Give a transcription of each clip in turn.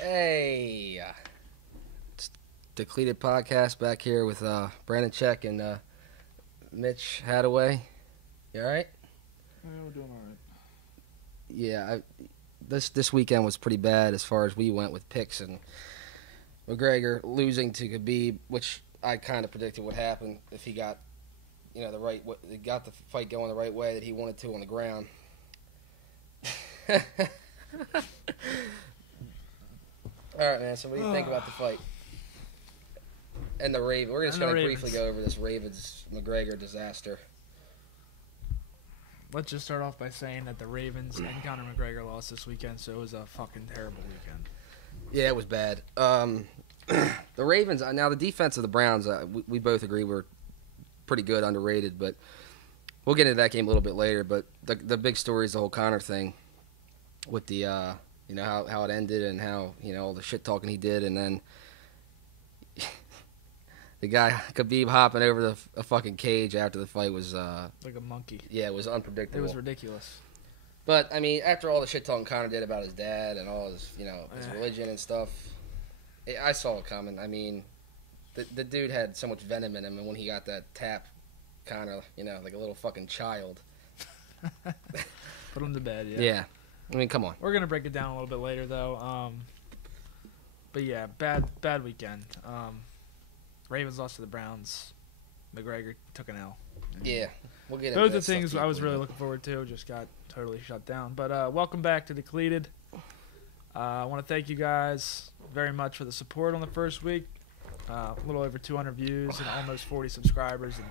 Hey, it's Decleated podcast back here with Brandon Check and Mitch Hadaway. You all right? Yeah, we're doing all right. Yeah, this weekend was pretty bad as far as we went with picks and McGregor losing to Khabib, which I kind of predicted would happen if he got got the fight going the right way that he wanted to on the ground. All right, man. So what do you think about the fight and the Raven? We're just going to briefly go over this Ravens-McGregor disaster. Let's just start off by saying that the Ravens and Conor McGregor lost this weekend, so it was a fucking terrible weekend. Yeah, it was bad. The Ravens, now the defense of the Browns, we both agree were pretty good, underrated, but we'll get into that game a little bit later. But the big story is the whole Conor thing with the, how it ended and how, all the shit talking he did, and then the guy, Khabib, hopping over a fucking cage after the fight was... like a monkey. Yeah, it was unpredictable. It was ridiculous. But, I mean, after all the shit talking Conor did about his dad and all his, his religion and stuff, I saw it coming. I mean, the dude had so much venom in him, and when he got that tap, Conor, like a little fucking child. Put him to bed, yeah. Yeah. I mean, come on. We're going to break it down a little bit later, though. But, yeah, bad weekend. Ravens lost to the Browns. McGregor took an L. Yeah. We'll get into those are that the things stuff I was really looking forward to. Just got totally shut down. But welcome back to Decleated. I want to thank you guys very much for the support on the first week. A little over 200 views and almost 40 subscribers. And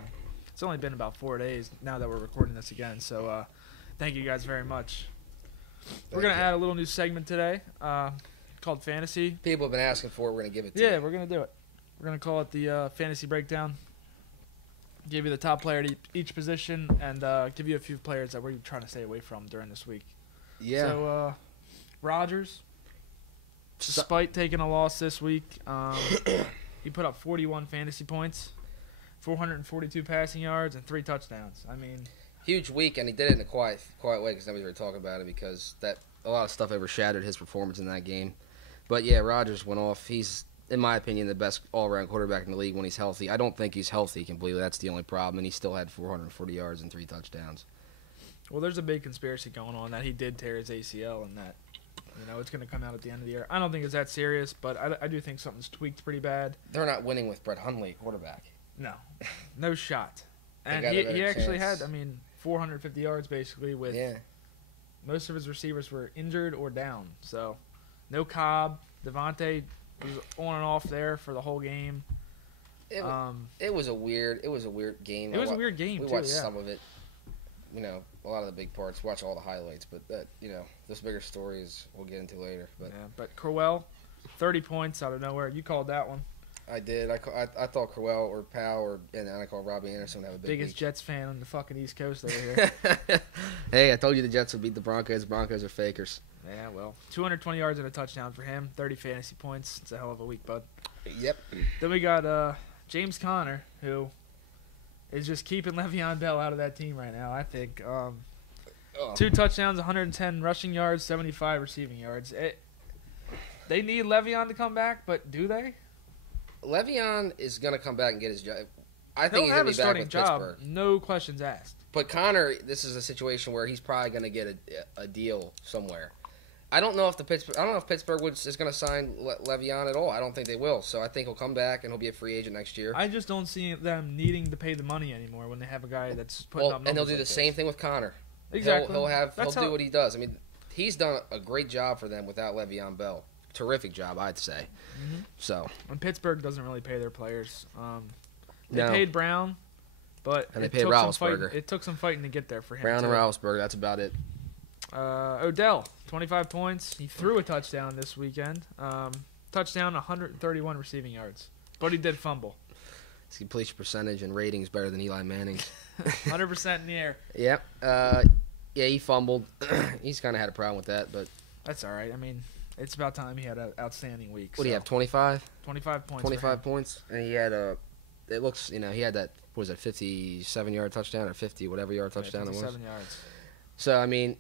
it's only been about 4 days now that we're recording this again. So thank you guys very much. We're going to add a little new segment today called Fantasy. People have been asking for it. We're going to give it to you. Yeah, we're going to do it. We're going to call it the Fantasy Breakdown. Give you the top player at each position and give you a few players that we're trying to stay away from during this week. Yeah. So, Rodgers, despite taking a loss this week, he put up 41 fantasy points, 442 passing yards, and 3 touchdowns. I mean, huge week, and he did it in a quiet way because nobody's really talking about it because a lot of stuff overshadowed his performance in that game. But yeah, Rodgers went off. He's, in my opinion, the best all-around quarterback in the league when he's healthy. I don't think he's healthy completely. That's the only problem, and he still had 440 yards and 3 touchdowns. Well, there's a big conspiracy going on that he did tear his ACL and that, it's going to come out at the end of the year. I don't think it's that serious, but I do think something's tweaked pretty bad. They're not winning with Brett Hundley, quarterback. No shot. And he actually had, 450 yards basically with most of his receivers were injured or down. So, no Cobb. Devontae was on and off there for the whole game. It was a weird game. It was a weird game, we watched some of it. A lot of the big parts. Watch all the highlights, but those bigger stories we'll get into later. But Crowell, 30 points out of nowhere. You called that one. I did. I thought Crowell or Powell and I called Robbie Anderson would have a big biggest week. Jets fan on the fucking East Coast over here. Hey, I told you the Jets would beat the Broncos. The Broncos are fakers. Yeah, well, 220 yards and a touchdown for him. 30 fantasy points. It's a hell of a week, bud. Yep. Then we got James Conner, who is just keeping Le'Veon Bell out of that team right now, I think. 2 touchdowns, 110 rushing yards, 75 receiving yards. They need Le'Veon to come back, but do they? Le'Veon is going to come back and get his job. I think He'll he's going to be back with Pittsburgh. No questions asked. But Conner, this is a situation where he's probably going to get a deal somewhere. I don't know if Pittsburgh is going to sign Le'Veon at all. I don't think they will. So I think he'll come back and he'll be a free agent next year. I just don't see them needing to pay the money anymore when they have a guy that's putting up numbers. And they'll do the same thing with Conner. Exactly. He'll do what he does. I mean, he's done a great job for them without Le'Veon Bell. Terrific job, I'd say. Mm-hmm. So. And Pittsburgh doesn't really pay their players. They No. paid Brown, but and they paid Roethlisberger. It took some fighting to get there for him. Brown and Roethlisberger, that's about it. Odell, 25 points. He threw a touchdown this weekend. Touchdown, 131 receiving yards. But he did fumble. His completion percentage and rating is better than Eli Manning's. 100% in the air. Yep. He fumbled. He's kind of had a problem with that, but that's all right. I mean, it's about time he had an outstanding week. What do you have, 25? 25 points. 25 points. And he had it looks, he had that, what was it, 57-yard touchdown or 50, whatever yard touchdown it was. 57 yards. So, I mean,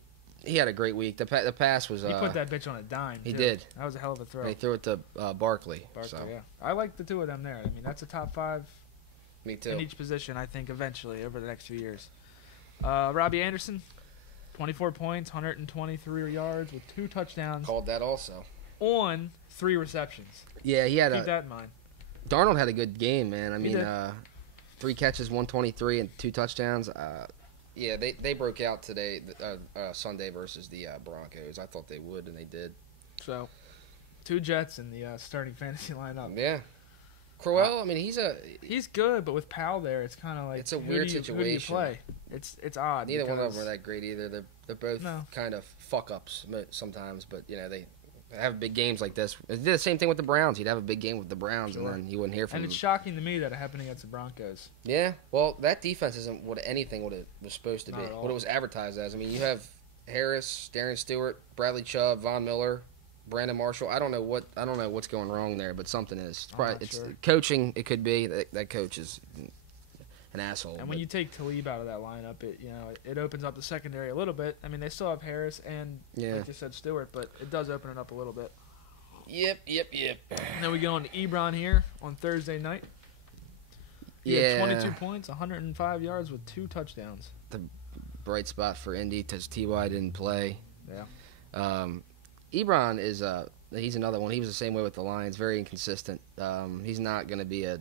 He had a great week. The pass was. He put that bitch on a dime. He too. did. That was a hell of a throw. And he threw it to Barkley. Barkley, So. yeah. I like the two of them there. I mean, that's a top 5 Me too. in each position, I think, eventually, over the next few years. Robbie Anderson, 24 points, 123 yards with 2 touchdowns. Called that also. On 3 receptions. Yeah, he had Keep that in mind. Darnold had a good game, man. I He mean, did. 3 catches, 123, and 2 touchdowns. Yeah, they broke out today, Sunday versus the Broncos. I thought they would, and they did. So, 2 Jets in the starting fantasy lineup. Yeah. Crowell, I mean, He's good, but with Powell there, it's kind of like It's a weird Who do you situation. play? It's odd. neither one of because- them are that great either. They're both kind of fuck ups sometimes, but they have big games like this. They did the same thing with the Browns. He'd have a big game with the Browns, Sure. and then you wouldn't hear from And him. it's shocking to me that it happened against the Broncos. Yeah, well, that defense isn't what it was supposed to Not be. at all. What it was advertised as. I mean, you have Harris, Darian Stewart, Bradley Chubb, Von Miller, Brandon Marshall. I don't know what's going wrong there, but something is. I'm not It's sure. coaching. It could be that coach is an asshole. And when but- you take Talib out of that lineup, it opens up the secondary a little bit. I mean, they still have Harris and, like you said, Stewart, but it does open it up a little bit. Yep. And then we go on to Ebron here on Thursday night. He had 22 points, 105 yards with 2 touchdowns. Bright spot for Indy because T.Y. didn't play. Yeah. Ebron is he's another one. He was the same way with the Lions, very inconsistent. He's not going to be a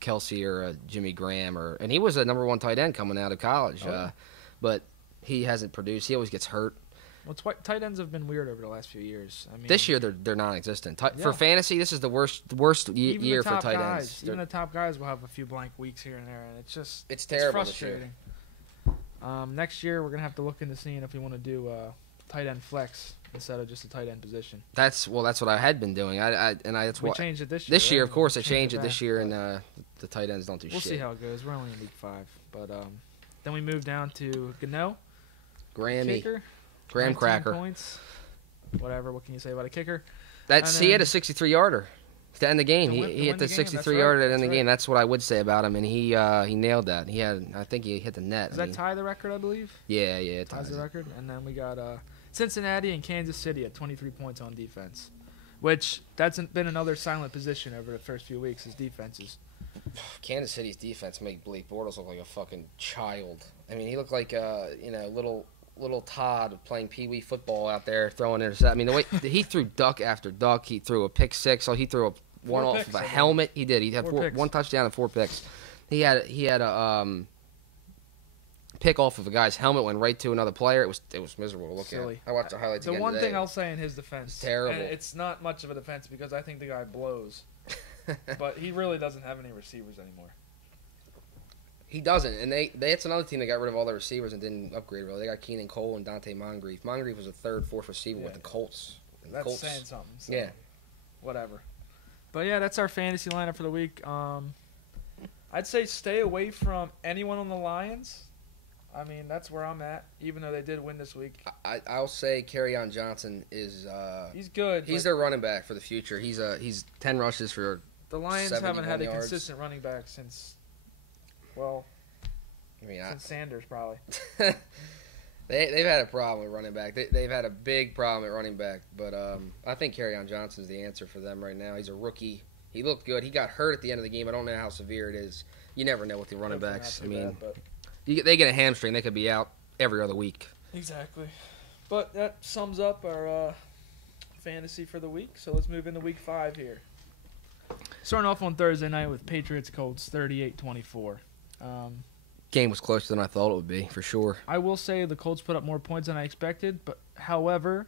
Kelsey or a Jimmy Graham and he was a number 1 tight end coming out of college, but he hasn't produced. He always gets hurt. Well, tight ends have been weird over the last few years. I mean, This year they're non-existent. Yeah. For fantasy, this is the worst even year the for top tight guys, ends. Even the top guys will have a few blank weeks here and there, and It's terrible It's this year. frustrating. Next year, we're gonna have to look into seeing if we want to do tight end flex instead of just a tight end position. That's what I had been doing. That's We what changed it this year. this year, right? of course, I We'll change changed it back, this year, but and the tight ends don't do we'll shit. see how it goes. We're only in week 5, but then we move down to Gano, Graham kicker, Graham 19 Cracker. points. Whatever. What can you say about a kicker? He had a 63-yarder to end the game. To win He hit the the game, that's 63-yarder right, to end the that's game. That's what I would say about him, and he nailed that. I think he hit the net. Does that tie the record, I believe? Yeah, it Ties ties the it. record. And then we got Cincinnati and Kansas City at 23 points on defense, which that's been another silent position over the first few weeks as defenses. Kansas City's defense made Blake Bortles look like a fucking child. I mean, he looked like little Todd playing pee-wee football out there throwing intercept. I mean, the way he threw duck after duck, he threw a pick six. So he threw one off picks, of a I think. helmet. He did. He had 4 picks. 1 touchdown and 4 picks. He had a pick off of a guy's helmet, went right to another player. It was miserable to look Silly. at. I watched the highlights The again one today. thing I'll say in his defense, It's terrible. and it's not much of a defense because I think the guy blows, but he really doesn't have any receivers anymore. He doesn't, and that's another team that got rid of all their receivers and didn't upgrade really. They got Keenan Cole and Dante Moncrief. Moncrief was a 3rd, 4th receiver with Yeah. the Colts. And the That's Colts, saying something. So Yeah. Whatever. But yeah, that's our fantasy lineup for the week. I'd say stay away from anyone on the Lions. I mean, that's where I'm at, even though they did win this week. I'll say Kerryon Johnson is He's good. he's but their running back for the future. He's 10 rushes for the Lions 71 haven't had a yards. consistent running back since Sanders probably. They've had a problem with running back. They've had a big problem at running back, but I think Kerryon Johnson's the answer for them right now. He's a rookie. He looked good. He got hurt at the end of the game. I don't know how severe it is. You never know with the running Hopefully backs. not I too mean, bad, they get a hamstring. They could be out every other week. exactly. But that sums up our fantasy for the week. So let's move into week 5 here. Starting off on Thursday night with Patriots Colts 38-24. Game was closer than I thought it would be, for sure. I will say the Colts put up more points than I expected, but however,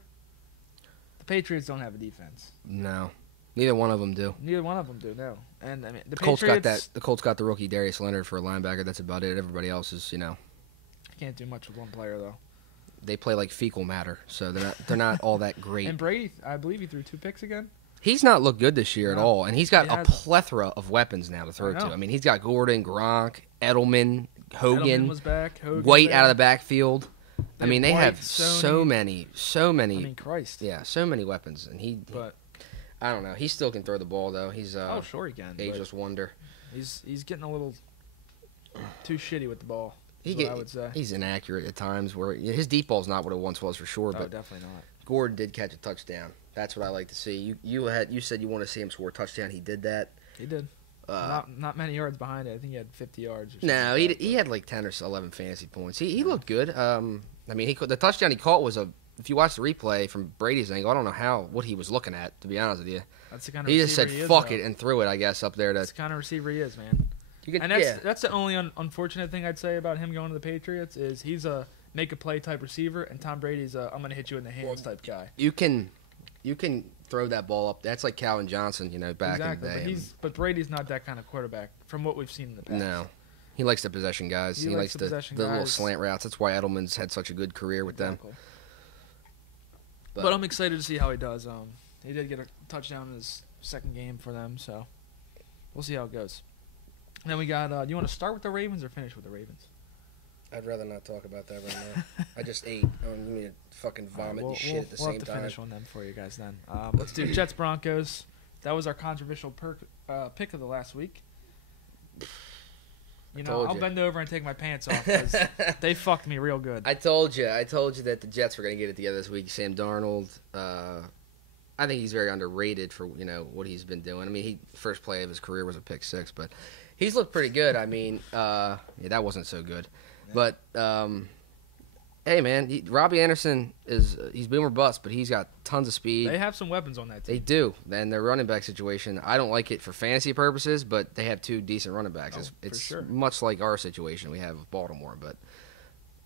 the Patriots don't have a defense. No, neither one of them do. Neither one of them do, no. And I mean, the Colts Patriots The Colts got the rookie Darius Leonard for a linebacker. That's about it. Everybody else is, can't do much with one player though. they play like fecal matter, so they're not all that great. And Brady, I believe he threw 2 picks again. He's not looked good this year at No. all, and he's got He a hasn't. plethora of weapons now to throw I to. know. I mean, he's got Gordon, Gronk, Edelman, Edelman Hogan, was back. Hogan White there. out of the backfield. I mean, they White, have Sony. so many. I mean, Christ. Yeah, so many weapons, and But I don't know. He still can throw the ball though. He's oh, sure he can. but ageless wonder. He's getting a little too shitty with the ball. I would say. He's inaccurate at times. Where his deep ball's not what it once was for sure. Oh, But definitely not. Gordon did catch a touchdown. That's what I like to see. You said you want to see him score a touchdown. He did that. He did. Not many yards behind it. I think he had 50 yards. Or something No, like he had like 10 or 11 fantasy points. He looked good. I mean, the touchdown he caught was if you watch the replay from Brady's angle, I don't know what he was looking at, to be honest with you. That's the kind of he just said receiver fuck is, it and threw it, I guess, up there. That's the kind of receiver he is, man. That's the only unfortunate thing I'd say about him going to the Patriots is he's a make a play type receiver, and Tom Brady's a I'm going to hit you in the hands type guy. You can throw that ball up. That's like Calvin Johnson, back in the day. But Brady's not that kind of quarterback from what we've seen in the past. No. He likes the possession guys. He likes the little slant routes. That's why Edelman's had such a good career with them. But I'm excited to see how he does. He did get a touchdown in his second game for them, so we'll see how it goes. And then we got, do you want to start with the Ravens or finish with the Ravens? I'd rather not talk about that right now. I just ate. I'm going to fucking vomit this shit at the same time. We'll have to finish on them for you guys then. Let's do Jets-Broncos. That was our controversial pick of the last week. I'll bend over and take my pants off because they fucked me real good. I told you that the Jets were going to get it together this week. Sam Darnold, I think he's very underrated for what he's been doing. I mean, first play of his career was a pick six, but he's looked pretty good. I mean, that wasn't so good. But hey, man, Robbie Anderson he's boomer bust, but he's got tons of speed. They have some weapons on that team. They do, and their running back situation. I don't like it for fantasy purposes, but they have two decent running backs. It's sure. much like our situation we have with Baltimore. But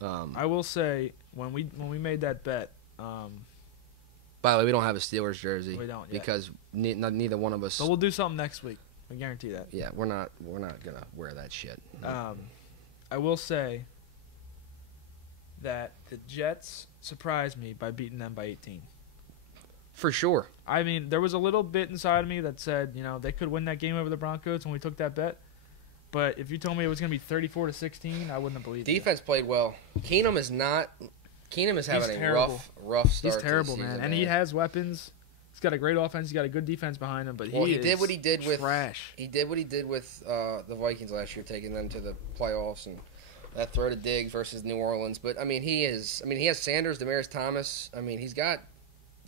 I will say when we made that bet. By the way, we don't have a Steelers jersey. We don't yet. Because neither one of us. But we'll do something next week. I guarantee that. Yeah, we're not gonna wear that shit. I will say that the Jets surprised me by beating them by 18. For sure. I mean, there was a little bit inside of me that said, they could win that game over the Broncos when we took that bet. But if you told me it was going to be 34-16, I wouldn't have believed it. Defense played well. Keenum is having a rough start. He's terrible, to the season, man. And he has weapons. He's got a great offense. He's got a good defense behind him. But he did what he did with trash. He did what he did with the Vikings last year, taking them to the playoffs and that throw to Diggs versus New Orleans. But he has Sanders, Demaryius Thomas. I mean, he's got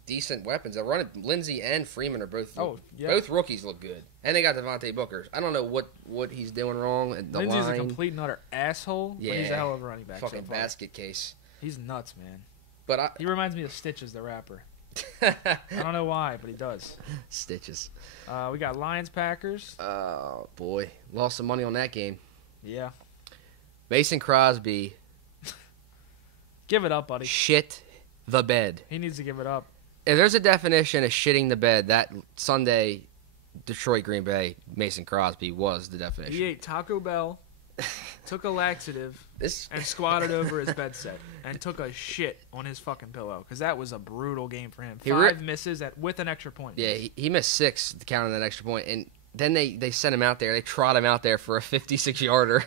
decent weapons. I run it. Lindsey and Freeman are both rookies look good, and they got Devontae Booker. I don't know what he's doing wrong at the line. Lindsey's a complete and utter asshole. Yeah, but he's a hell of a running back. Fucking basket case. He's nuts, man. But he reminds me of Stitches, the rapper. I don't know why, but he does. Stitches. We got Lions-Packers. Oh, boy. Lost some money on that game. Yeah. Mason Crosby. Give it up, buddy. Shit the bed. He needs to give it up. If there's a definition of shitting the bed, that Sunday, Detroit, Green Bay, Mason Crosby was the definition. He ate Taco Bell, took a laxative, and squatted over his bed set and took a shit on his fucking pillow because that was a brutal game for him. 5 misses with an extra point. Yeah, he missed 6 counting that extra point, and then they sent him out there. They trot him out there for a 56-yarder.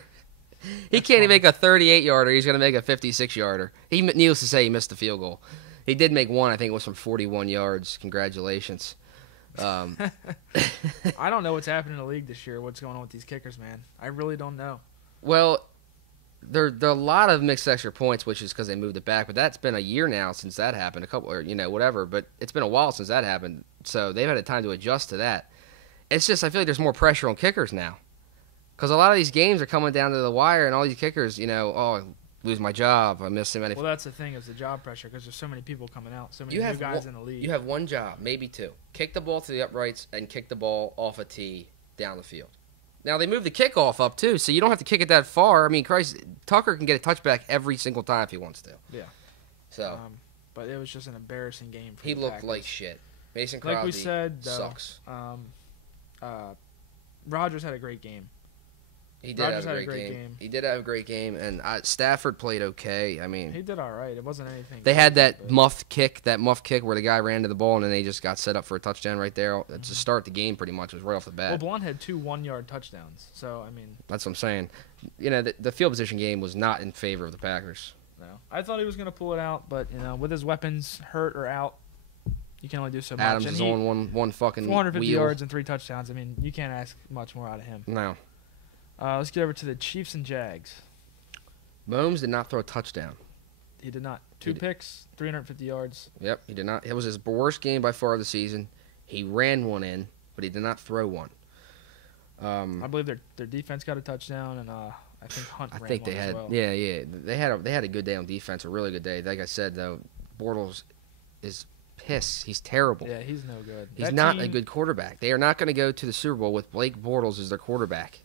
He can't even make a 38-yarder. He's going to make a 56-yarder. Needless to say, he missed the field goal. He did make one. I think it was from 41 yards. Congratulations. I don't know what's happening in the league this year. What's going on with these kickers, man? I really don't know. Well, there are a lot of mixed extra points, which is because they moved it back. But that's been a year now since that happened. Whatever. But it's been a while since that happened. So they've had a time to adjust to that. It's just I feel like there's more pressure on kickers now. Because a lot of these games are coming down to the wire, and all these kickers, I lose my job, I miss him. Well, that's the thing is the job pressure because there's so many people coming out, so many new guys in the league. You have one job, maybe 2. Kick the ball to the uprights and kick the ball off a tee down the field. Now, they moved the kickoff up, too, so you don't have to kick it that far. I mean, Christ, Tucker can get a touchback every single time if he wants to. Yeah. So. But it was just an embarrassing game for He the looked Packers. like shit. Mason Crosby like we said, sucks. Rodgers had a great game. He did have a great game. He did have a great game, and Stafford played okay. I mean, he did all right. It wasn't anything. They had that muff kick where the guy ran to the ball, and then they just got set up for a touchdown right there to start the game. Pretty much it was right off the bat. Well, Blount had 2 one-yard touchdowns, so I mean, that's what I'm saying. The field position game was not in favor of the Packers. No, I thought he was going to pull it out, but with his weapons hurt or out, you can only do so much. Adams is on one fucking 450 wheel. yards and 3 touchdowns. I mean, you can't ask much more out of him. No. Let's get over to the Chiefs and Jags. Mahomes did not throw a touchdown. He did not. Two picks, 350 yards. Yep, he did not. It was his worst game by far of the season. He ran one in, but he did not throw one. I believe their defense got a touchdown, and I think Hunt ran one they had. as well. Yeah. They had a good day on defense, a really good day. Like I said, though, Bortles is piss. He's terrible. Yeah, he's no good. He's not a good quarterback. They are not going to go to the Super Bowl with Blake Bortles as their quarterback.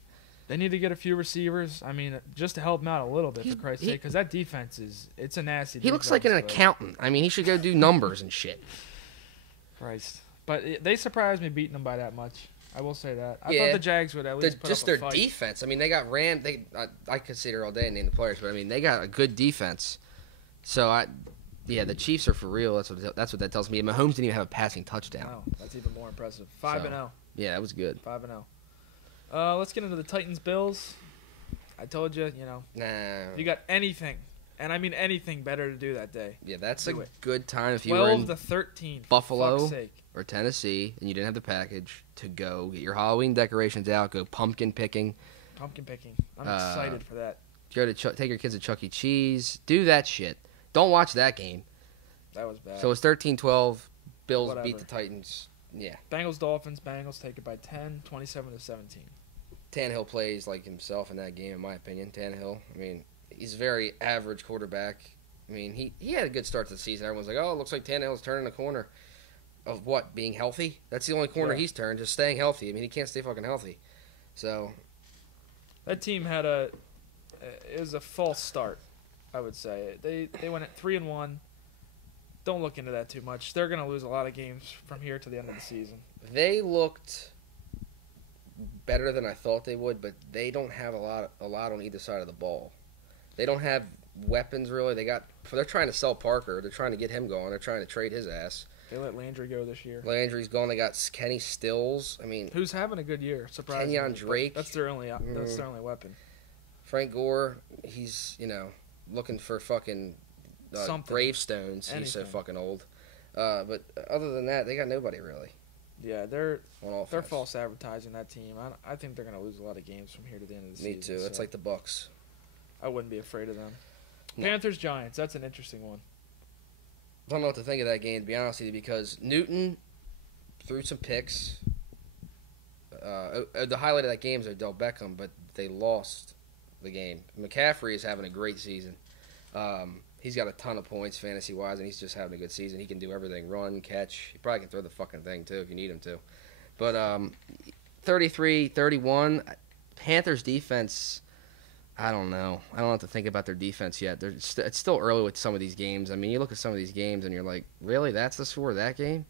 They need to get a few receivers. I mean, just to help him out a little bit, for Christ's sake, because that defense it's a nasty defense. He looks like an accountant. I mean, he should go do numbers and shit. Christ. But they surprised me beating them by that much. I will say that. I thought the Jags would at least put just up a their fight. defense. I mean, they got ran. I could sit here all day and name the players, but I mean, they got a good defense. So the Chiefs are for real. That's what that tells me. And Mahomes didn't even have a passing touchdown. Wow, that's even more impressive. 5-0. Yeah, that was good. 5-0. Let's get into the Titans-Bills. I told you, Nah. if you got anything, and I mean anything better to do that day. Yeah, that's a good time if you were in 12-13. Buffalo or Tennessee and you didn't have the package to go get your Halloween decorations out, go pumpkin picking. Pumpkin picking. I'm excited for that. Go to take your kids to Chuck E. Cheese. Do that shit. Don't watch that game. That was bad. So it's 13-12. Bills Whatever. beat the Titans. Yeah. Bengals-Dolphins. Bengals take it by 10, 27-17. Tannehill plays like himself in that game, in my opinion. Tannehill, I mean, he's a very average quarterback. I mean, he had a good start to the season. Everyone's like, oh, it looks like Tannehill's turning the corner. Of what? Being healthy? That's the only corner he's turned, just staying healthy. I mean, he can't stay fucking healthy. So. That team had it was a false start, I would say. They went at 3-1. Don't look into that too much. They're going to lose a lot of games from here to the end of the season. They looked better than I thought they would, but they don't have a lot on either side of the ball. They don't have weapons really. They're trying to sell Parker. They're trying to get him going. They're trying to trade his ass. They let Landry go this year. Landry's gone. They got Kenny Stills. I mean, who's having a good year? Surprisingly. Kenyon Drake. That's their only weapon. Frank Gore. He's looking for fucking gravestones. He's so fucking old. But other than that, they got nobody really. Yeah, they're on offense. false advertising that team. I think they're going to lose a lot of games from here to the end of the season. Me too. It's like the Bucks. I wouldn't be afraid of them. No. Panthers Giants. That's an interesting one. I don't know what to think of that game, to be honest with you, because Newton threw some picks. The highlight of that game is Odell Beckham, but they lost the game. McCaffrey is having a great season. He's got a ton of points fantasy-wise, and he's just having a good season. He can do everything, run, catch. He probably can throw the fucking thing, too, if you need him to. But 33-31, Panthers defense, I don't know. I don't have to think about their defense yet. It's still early with some of these games. I mean, you look at some of these games, and you're like, really? That's the score of that game?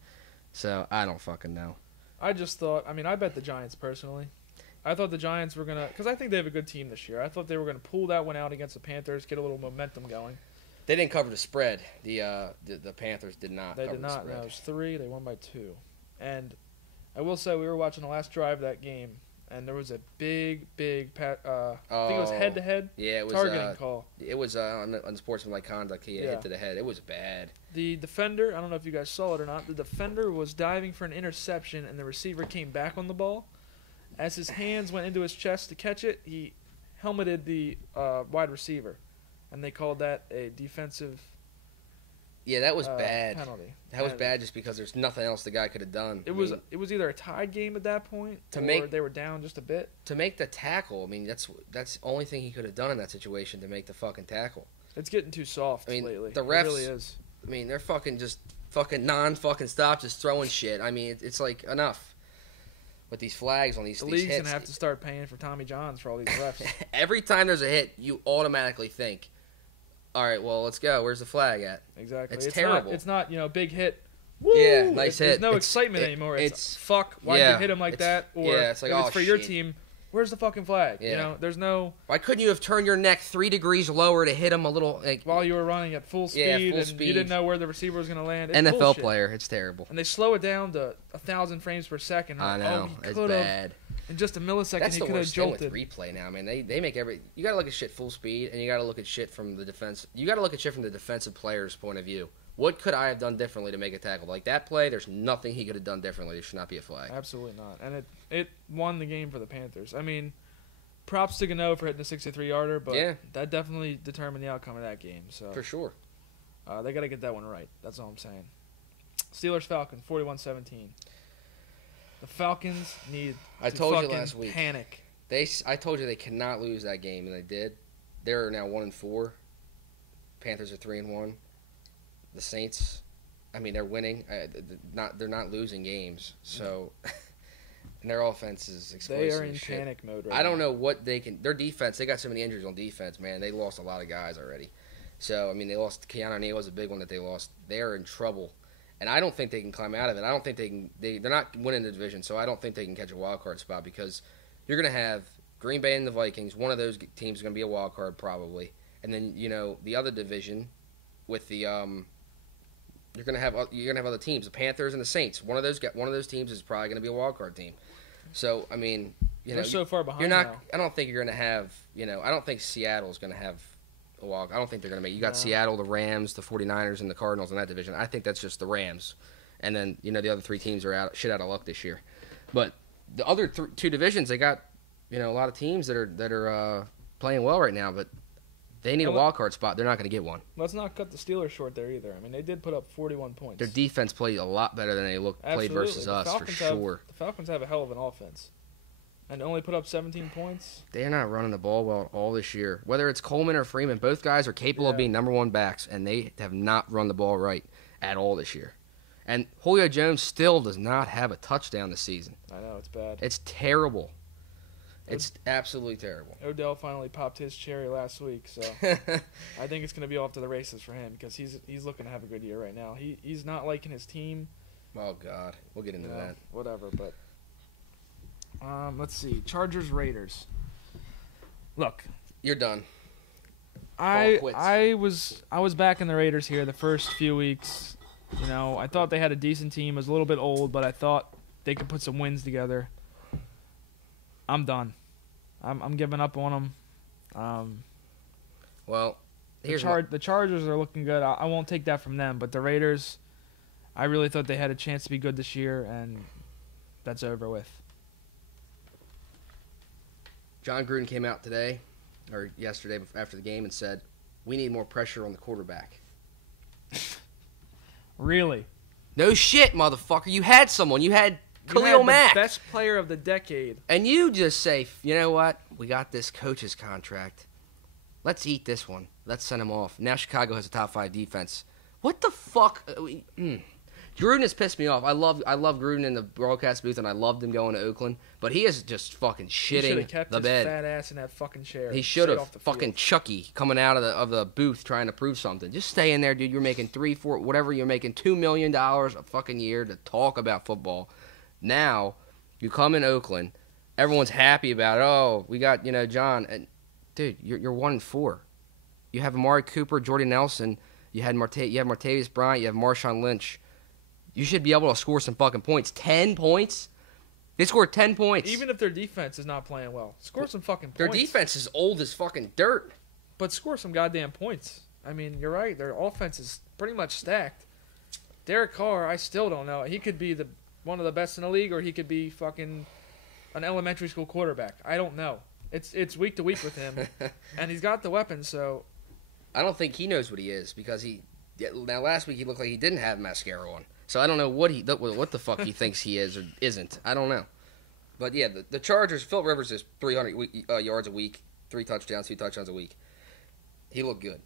So, I don't fucking know. I bet the Giants personally. I thought the Giants were going to – because I think they have a good team this year. I thought they were going to pull that one out against the Panthers, get a little momentum going. They didn't cover the spread. The Panthers did not cover the spread. They did not. No, it was 3. They won by 2. And I will say we were watching the last drive of that game, and there was a big I think it was head-to-head targeting call. It was unsportsmanlike conduct. He hit to the head. It was bad. The defender, I don't know if you guys saw it or not, the defender was diving for an interception, and the receiver came back on the ball. As his hands went into his chest to catch it, he helmeted the wide receiver, and they called that a defensive Yeah, that was bad. Penalty. That was bad just because there's nothing else the guy could have done. It was either a tied game at that point, or they were down just a bit. To make the tackle, I mean, that's the only thing he could have done in that situation, to make the fucking tackle. It's getting too soft lately. The refs, it really is. I mean, they're fucking non-fucking stop, just throwing shit. I mean, it's like enough with these flags on these hits. The league's going to have to start paying for Tommy Johns for all these refs. Every time there's a hit, you automatically think, all right, well, let's go. Where's the flag at? Exactly. It's terrible. It's not, big hit. Woo! Yeah, nice hit. There's no excitement anymore. It's fuck, why'd you hit him like that? Or it's like, if oh, it's for your team, where's the fucking flag? Yeah. There's no... Why couldn't you have turned your neck 3 degrees lower to hit him a little... while you were running at full speed, and you didn't know where the receiver was going to land. It's NFL bullshit. player, it's terrible. And they slow it down to 1,000 frames per second. I know, it's bad. In just a millisecond, he could have jolted. That's the worst thing with replay now, man. They make you got to look at shit full speed, and you got to look at shit from the defense. You got to look at shit from the defensive player's point of view. What could I have done differently to make a tackle? Like that play, there's nothing he could have done differently. There should not be a flag. Absolutely not. And it won the game for the Panthers. I mean, props to Gano for hitting the 63-yarder, but Yeah. that definitely determined the outcome of that game. So For sure. they got to get that one right. That's all I'm saying. Steelers-Falcons, 41-17. The Falcons need I to told you fucking last week. panic. I told you they cannot lose that game, and they did. They're now 1-4. Panthers are 3-1. The Saints, I mean, they're winning. They're not losing games. So, and their offense is explosive. They are in as shit. panic mode right now. I don't know what they can. Their defense, they got so many injuries on defense, man. They lost a lot of guys already. So, I mean, they lost. Keanu Neal was a big one that they lost. They are in trouble, and I don't think they can climb out of it. I don't think they can. They're not winning the division, so I don't think they can catch a wild card spot because you're going to have Green Bay and the Vikings. One of those teams is going to be a wild card probably, and then the other division with the you're going to have other teams, the Panthers and the Saints. One of those teams is probably going to be a wild card team. So, I mean, They're so far behind. you're not. now. I don't think you're going to have. I don't think Seattle's going to have a wild. I don't think they're going to make. You got Seattle, the Rams, the 49ers, and the Cardinals in that division. I think that's just the Rams, and then the other three teams are out of luck this year. But the other two divisions, they got a lot of teams that are playing well right now, but they need a wild card spot. They're not going to get one. Let's not cut the Steelers short there either. I mean, they did put up 41 points. Their defense played a lot better than they played versus us, for sure. The Falcons have a hell of an offense. And only put up 17 points. They're not running the ball well all this year. Whether it's Coleman or Freeman, both guys are capable of being number one backs, and they have not run the ball right at all this year. And Julio Jones still does not have a touchdown this season. I know, it's bad. It's terrible. It's absolutely terrible. Odell finally popped his cherry last week, so I think it's going to be off to the races for him because he's looking to have a good year right now. He's not liking his team. Oh, God. We'll get into that. Whatever, but let's see. Chargers, Raiders. Look. You're done. I was back in the Raiders here the first few weeks. I thought they had a decent team. It was a little bit old, but I thought they could put some wins together. I'm done. I'm giving up on them. Well, the Chargers are looking good. I won't take that from them, but the Raiders, I really thought they had a chance to be good this year, and that's over with. John Gruden came out today, or yesterday after the game, and said, we need more pressure on the quarterback. Really? No shit, motherfucker. You had someone. You had Khalil Mack. The best player of the decade. And you just say, you know what? We got this coach's contract. Let's eat this one. Let's send him off. Now Chicago has a top 5 defense. What the fuck? Gruden has pissed me off. I love Gruden in the broadcast booth, and I loved him going to Oakland. But he is just fucking shitting he kept the his bed. Fat ass in that fucking chair. He should have. Fucking Chucky coming out of the booth trying to prove something. Just stay in there, dude. You're making whatever you're making, $2 million a fucking year to talk about football. Now you come in Oakland, everyone's happy about it. Oh, we got John. And, dude, you're 1-4. You have Amari Cooper, Jordy Nelson. You have Martavis Bryant. You have Marshawn Lynch. You should be able to score some fucking points. 10 points? They scored 10 points. Even if their defense is not playing well, score some fucking points. Their defense is old as fucking dirt. But score some goddamn points. I mean, you're right. Their offense is pretty much stacked. Derek Carr, I still don't know. He could be one of the best in the league, or he could be fucking an elementary school quarterback. I don't know. It's week to week with him, and he's got the weapons. So I don't think he knows what he is because now last week he looked like he didn't have mascara on. So I don't know what the fuck he thinks he is or isn't. I don't know. But yeah, the Chargers. Philip Rivers is 300 yards a week, 3 touchdowns, 2 touchdowns a week. He looked good.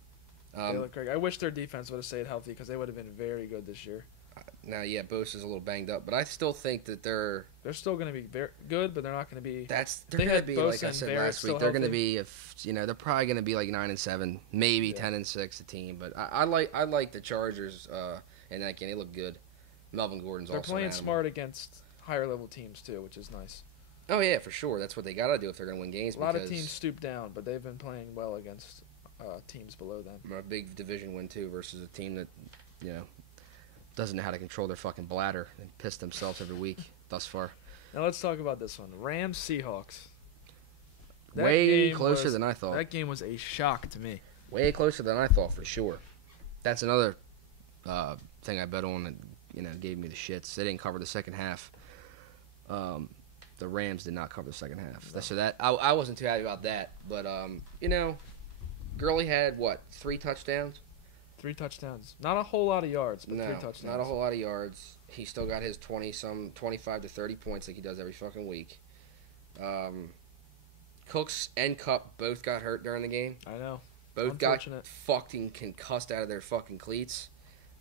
They look great. I wish their defense would have stayed healthy because they would have been very good this year. Now, yeah, Bosa's a little banged up, but I still think that they're still going to be very good, but they're not going to be. They're going to be, like I said last week. They're going to be, they're probably going to be like 9-7, maybe 10-6 a team. But I like the Chargers in that game. They look good. Melvin Gordon's also. They're playing smart against higher level teams too, which is nice. Oh yeah, for sure. That's what they got to do if they're going to win games. A lot of teams stoop down, but they've been playing well against teams below them. A big division win too versus a team that doesn't know how to control their fucking bladder and piss themselves every week thus far. Now let's talk about this one. Rams Seahawks. Way closer than I thought. That game was a shock to me. Way closer than I thought for sure. That's another thing I bet on that gave me the shits. They didn't cover the second half. The Rams did not cover the second half. No. So that I wasn't too happy about that. But Gurley had 3 touchdowns? 3 touchdowns. Not a whole lot of yards, but 3 touchdowns. Not a whole lot of yards. He still got his 25 to 30 points like he does every fucking week. Cooks and Cup both got hurt during the game. I know. Both got fucking concussed out of their fucking cleats.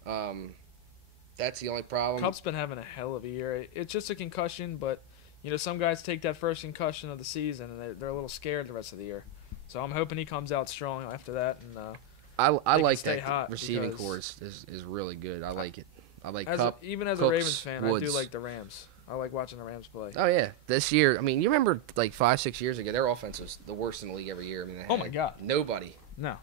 That's the only problem. Cup's been having a hell of a year. It's just a concussion, but some guys take that first concussion of the season and they're a little scared the rest of the year. So I'm hoping he comes out strong after that. And I like that receiving core is really good. I like it. I like Cup. Even as Cooks, a Ravens fan, Woods. I do like the Rams. I like watching the Rams play. Oh, yeah. This year, I mean, you remember like 5-6 years ago, their offense was the worst in the league every year. I mean, they had my God. Nobody. No.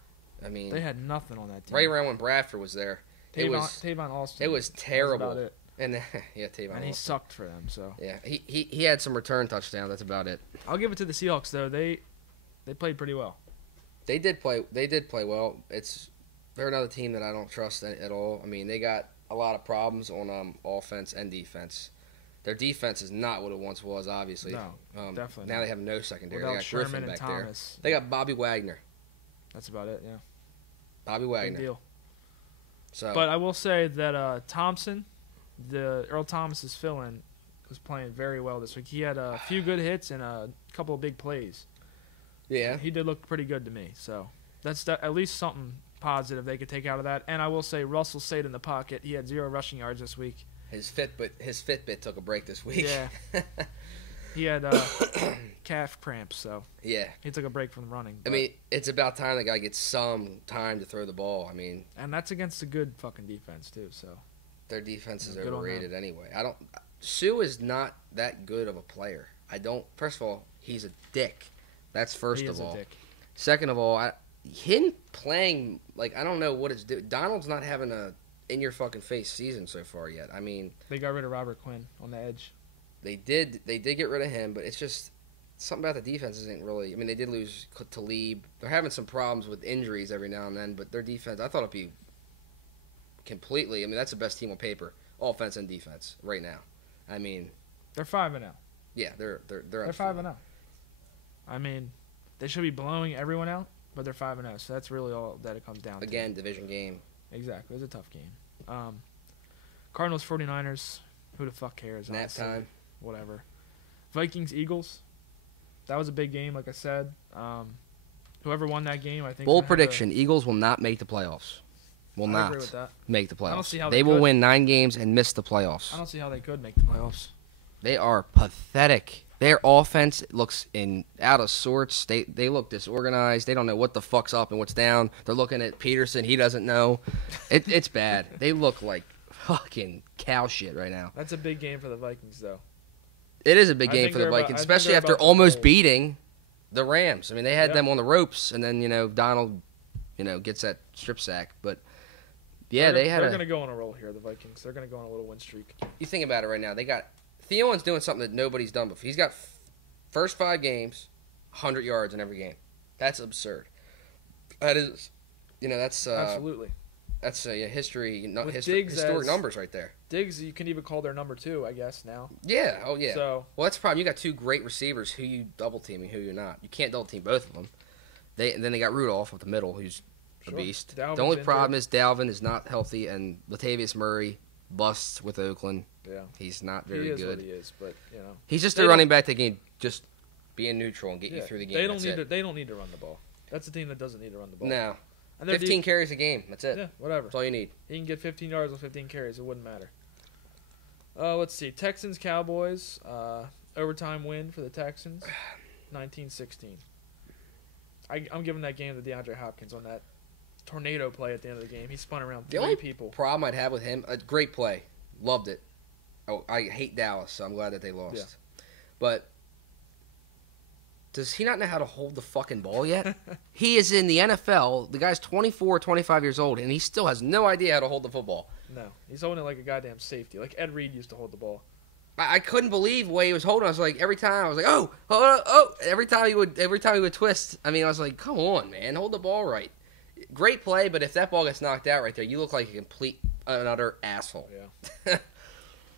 I mean, they had nothing on that team. Right around when Bradford was there. Tavon Austin. It was terrible. That was about it. And Tavon. And he sucked for them. So yeah, he had some return touchdowns. That's about it. I'll give it to the Seahawks though. They played pretty well. They did play well. They're another team that I don't trust at all. I mean, they got a lot of problems on offense and defense. Their defense is not what it once was, obviously. No, definitely. Now not. they have no secondary. Without They got Sherman Griffin and back Thomas. there. They got Bobby Wagner. That's about it. Yeah. Bobby Wagner. Big deal. So, but I will say that Thompson, the Earl Thomas's fill-in, was playing very well this week. He had a few good hits and a couple of big plays. Yeah. He did look pretty good to me. So that's at least something positive they could take out of that. And I will say Russell stayed in the pocket. He had 0 rushing yards this week. His Fitbit took a break this week. Yeah. He had calf cramps, so yeah, he took a break from running. I mean, it's about time the guy gets some time to throw the ball. I mean, and that's against a good fucking defense too. So their defense is overrated anyway. Sue is not that good of a player. First of all, he's a dick. That's first of all. Second of all, him playing like I don't know what it's doing. Donald's not having a in your fucking face season so far yet. I mean, they got rid of Robert Quinn on the edge. They did get rid of him, but it's just something about the defense isn't really. I mean, they did lose Talib. They're having some problems with injuries every now and then, but their defense, I thought it'd be completely. I mean, that's the best team on paper, offense and defense right now. I mean, they're 5-0. Yeah, they're 5-0. I mean, they should be blowing everyone out, but they're 5-0. So that's really all that it comes down to. Again, division game. Exactly, it was a tough game. Cardinals 49ers. Who the fuck cares? Nap time. Whatever. Vikings Eagles. That was a big game, like I said. Whoever won that game, I think. Bold prediction: Eagles will not make the playoffs. I agree with that. Make the playoffs. I don't see how they will win 9 games and miss the playoffs. I don't see how they could make the playoffs. They are pathetic. Their offense looks out of sorts. They look disorganized. They don't know what the fuck's up and what's down. They're looking at Peterson. He doesn't know. It's bad. They look like fucking cow shit right now. That's a big game for the Vikings, though. It is a big game for the Vikings, especially after almost beating the Rams. I mean, they had them on the ropes, and then Donald, gets that strip sack. But yeah, they're going to go on a roll here. The Vikings. They're going to go on a little win streak. You think about it right now. They got Thiel's doing something that nobody's done before. He's got first 5 games, 100 yards in every game. That's absurd. That is, that's absolutely. That's historic numbers right there. Diggs, you can even call their number 2, I guess, now. Yeah, oh yeah. So, well, that's the problem. You got 2 great receivers who you double team and who you're not. You can't double team both of them. Then they got Rudolph with the middle, who's a beast. Dalvin's the only problem is Dalvin is not healthy, and Latavius Murray busts with Oakland. Yeah, he's not very good. He is what he is, but he's just a running back that can just be in neutral and get you through the game. They don't need to run the ball. That's a team that doesn't need to run the ball. No. 15 carries a game. That's it. Yeah, whatever. That's all you need. He can get 15 yards on 15 carries. It wouldn't matter. Let's see. Texans, Cowboys. Overtime win for the Texans. 19-16. I'm giving that game to DeAndre Hopkins on that tornado play at the end of the game. He spun around 3 people. The problem I'd have with him, a great play. Loved it. Oh, I hate Dallas, so I'm glad that they lost. Yeah. But does he not know how to hold the fucking ball yet? He is in the NFL. The guy's 24, 25 years old, and he still has no idea how to hold the football. No. He's holding it like a goddamn safety. Like Ed Reed used to hold the ball. I couldn't believe the way he was holding. I was like, every time I was like, oh. Every time he would twist. I mean, I was like, come on, man, hold the ball right. Great play, but if that ball gets knocked out right there, you look like a complete and utter asshole. Yeah.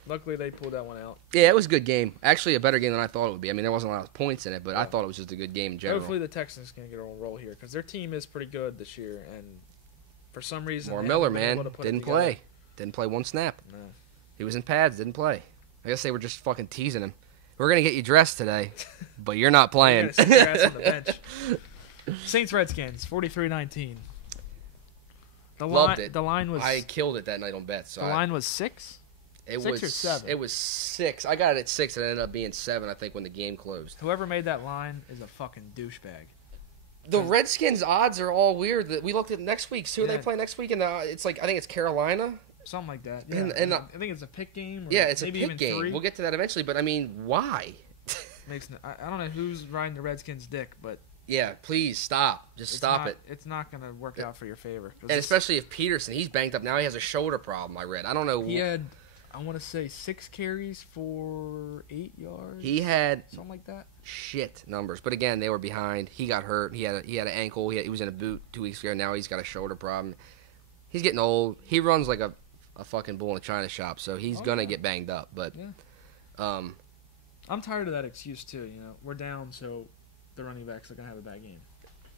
Luckily, they pulled that one out. Yeah, it was a good game. Actually, a better game than I thought it would be. I mean, there wasn't a lot of points in it, but I thought it was just a good game in general. Hopefully, the Texans can get on a roll here because their team is pretty good this year, and for some reason, More Miller, man, didn't play. Didn't play one snap. No. He was in pads, didn't play. I guess they were just fucking teasing him. We're gonna get you dressed today, but you're not playing. You're gonna sit your ass on the bench. Saints Redskins 43-19. Loved it. The line was. I killed it that night on bets. So the line was 6. It 6 was or 7. It was 6. I got it at 6, and it ended up being 7. I think when the game closed. Whoever made that line is a fucking douchebag. The Redskins odds are all weird. We looked at next week's. Who they play next week? And it's like I think it's Carolina. Something like that. Yeah. And I think it's a pick game. Yeah, it's a maybe pick even game. 3. We'll get to that eventually. But I mean, why? I don't know who's riding the Redskins' dick, but yeah, please stop. Just stop it. It's not going to work out for your favor. And especially if Peterson, he's banged up now. He has a shoulder problem. I read. I don't know. He had, I want to say, 6 carries for 8 yards. He had something like that. Shit numbers, but again, they were behind. He got hurt. He had an ankle. He was in a boot 2 weeks ago. Now he's got a shoulder problem. He's getting old. He runs like a fucking bull in a china shop, so he's gonna get banged up. But I'm tired of that excuse too. You know, we're down, so the running backs are gonna have a bad game.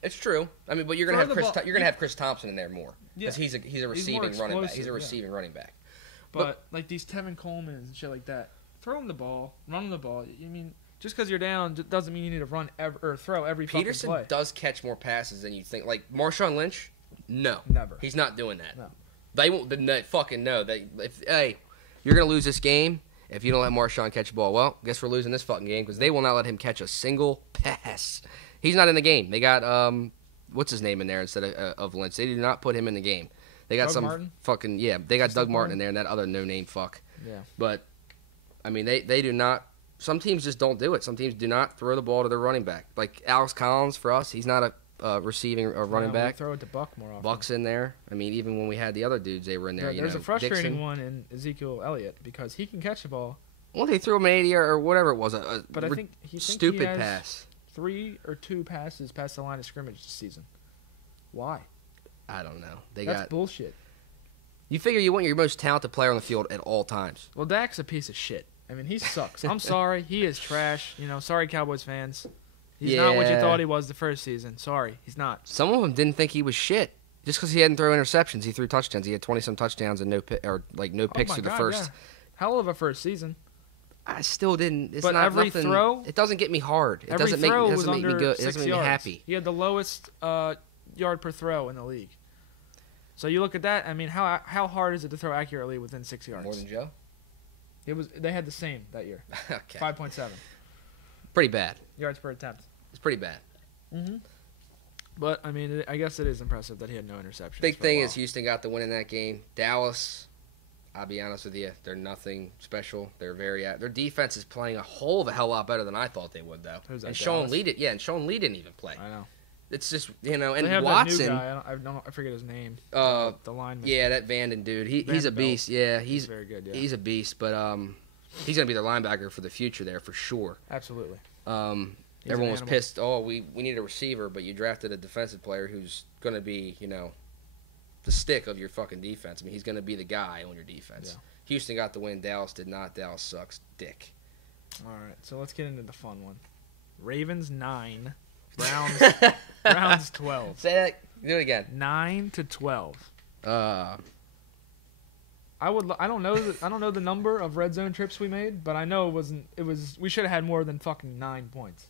It's true. I mean, but you're gonna have Chris Thompson in there more because he's a receiving running back. He's a receiving running back. But like these Tevin Coleman and shit like that, throw him the ball, run him the ball. I mean, just because you're down doesn't mean you need to run or throw every fucking play. Peterson does catch more passes than you think. Like Marshawn Lynch, no, never. He's not doing that. No. They won't. They fucking know. Hey, you're gonna lose this game if you don't let Marshawn catch the ball. Well, guess we're losing this fucking game because they will not let him catch a single pass. He's not in the game. They got what's his name in there instead of Lynch. They do not put him in the game. They got Doug Martin? Fucking They got Doug Martin in there and that other no name fuck. Yeah. But I mean, they do not. Some teams just don't do it. Some teams do not throw the ball to their running back. Like Alex Collins for us, he's not a receiving or running back. We throw it to Buck more often. Buck's in there. I mean, even when we had the other dudes, they were in there. There's a frustrating one in Ezekiel Elliott because he can catch the ball. Well, they threw him an 80 or whatever it was. But I think stupid he has pass. 3 or 2 passes past the line of scrimmage this season. Why? I don't know. That's bullshit. You figure you want your most talented player on the field at all times. Well, Dak's a piece of shit. I mean, he sucks. I'm sorry. He is trash. You know, sorry, Cowboys fans. He's not what you thought he was the first season. Sorry, he's not. Some of them didn't think he was shit just because he hadn't thrown interceptions. He threw touchdowns. He had 20-some touchdowns and no picks through the first. Yeah. Hell of a first season. I still didn't. It's but not every nothing, throw, it doesn't get me hard. It doesn't make me good. It doesn't make me happy. He had the lowest yard per throw in the league. So you look at that. I mean, how hard is it to throw accurately within 6 yards? More than Joe. They had the same that year. Okay. 5.7. Pretty bad. Yards per attempt. It's pretty bad. Mm-hmm. But I mean, I guess it is impressive that he had no interceptions. Big thing is Houston got the win in that game. Dallas, I'll be honest with you, they're nothing special. They're their defense is playing a whole of a hell lot better than I thought they would, though. Who's that? And Sean Lee didn't even play. I know. It's just and they have Watson. That new guy. I forget his name. The lineman. Yeah, that Vanden dude. He's a beast. Yeah, he's very good. Yeah. He's a beast, but he's gonna be their linebacker for the future there for sure. Absolutely. Everyone was pissed. Oh, we need a receiver, but you drafted a defensive player who's gonna be the stick of your fucking defense. I mean, he's gonna be the guy on your defense. Yeah. Houston got the win. Dallas did not. Dallas sucks dick. All right, so let's get into the fun one. Ravens 9, Browns 12. Say that. Do it again. 9-12. I don't know the number of red zone trips we made, but I know we should have had more than fucking 9 points.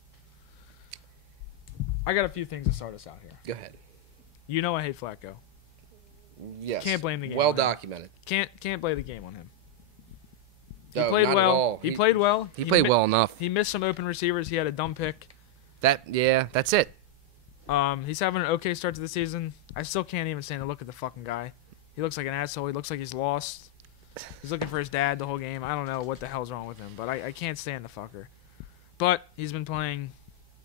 I got a few things to start us out here. Go ahead. You know I hate Flacco. Yes. Can't blame the game. Well documented. Can't blame the game on him. He No, played not well. at all. He played well. He played well enough. He missed some open receivers. He had a dumb pick. That's it. He's having an okay start to the season. I still can't even stand to look at the fucking guy. He looks like an asshole. He looks like he's lost. He's looking for his dad the whole game. I don't know what the hell's wrong with him, but I can't stand the fucker. But he's been playing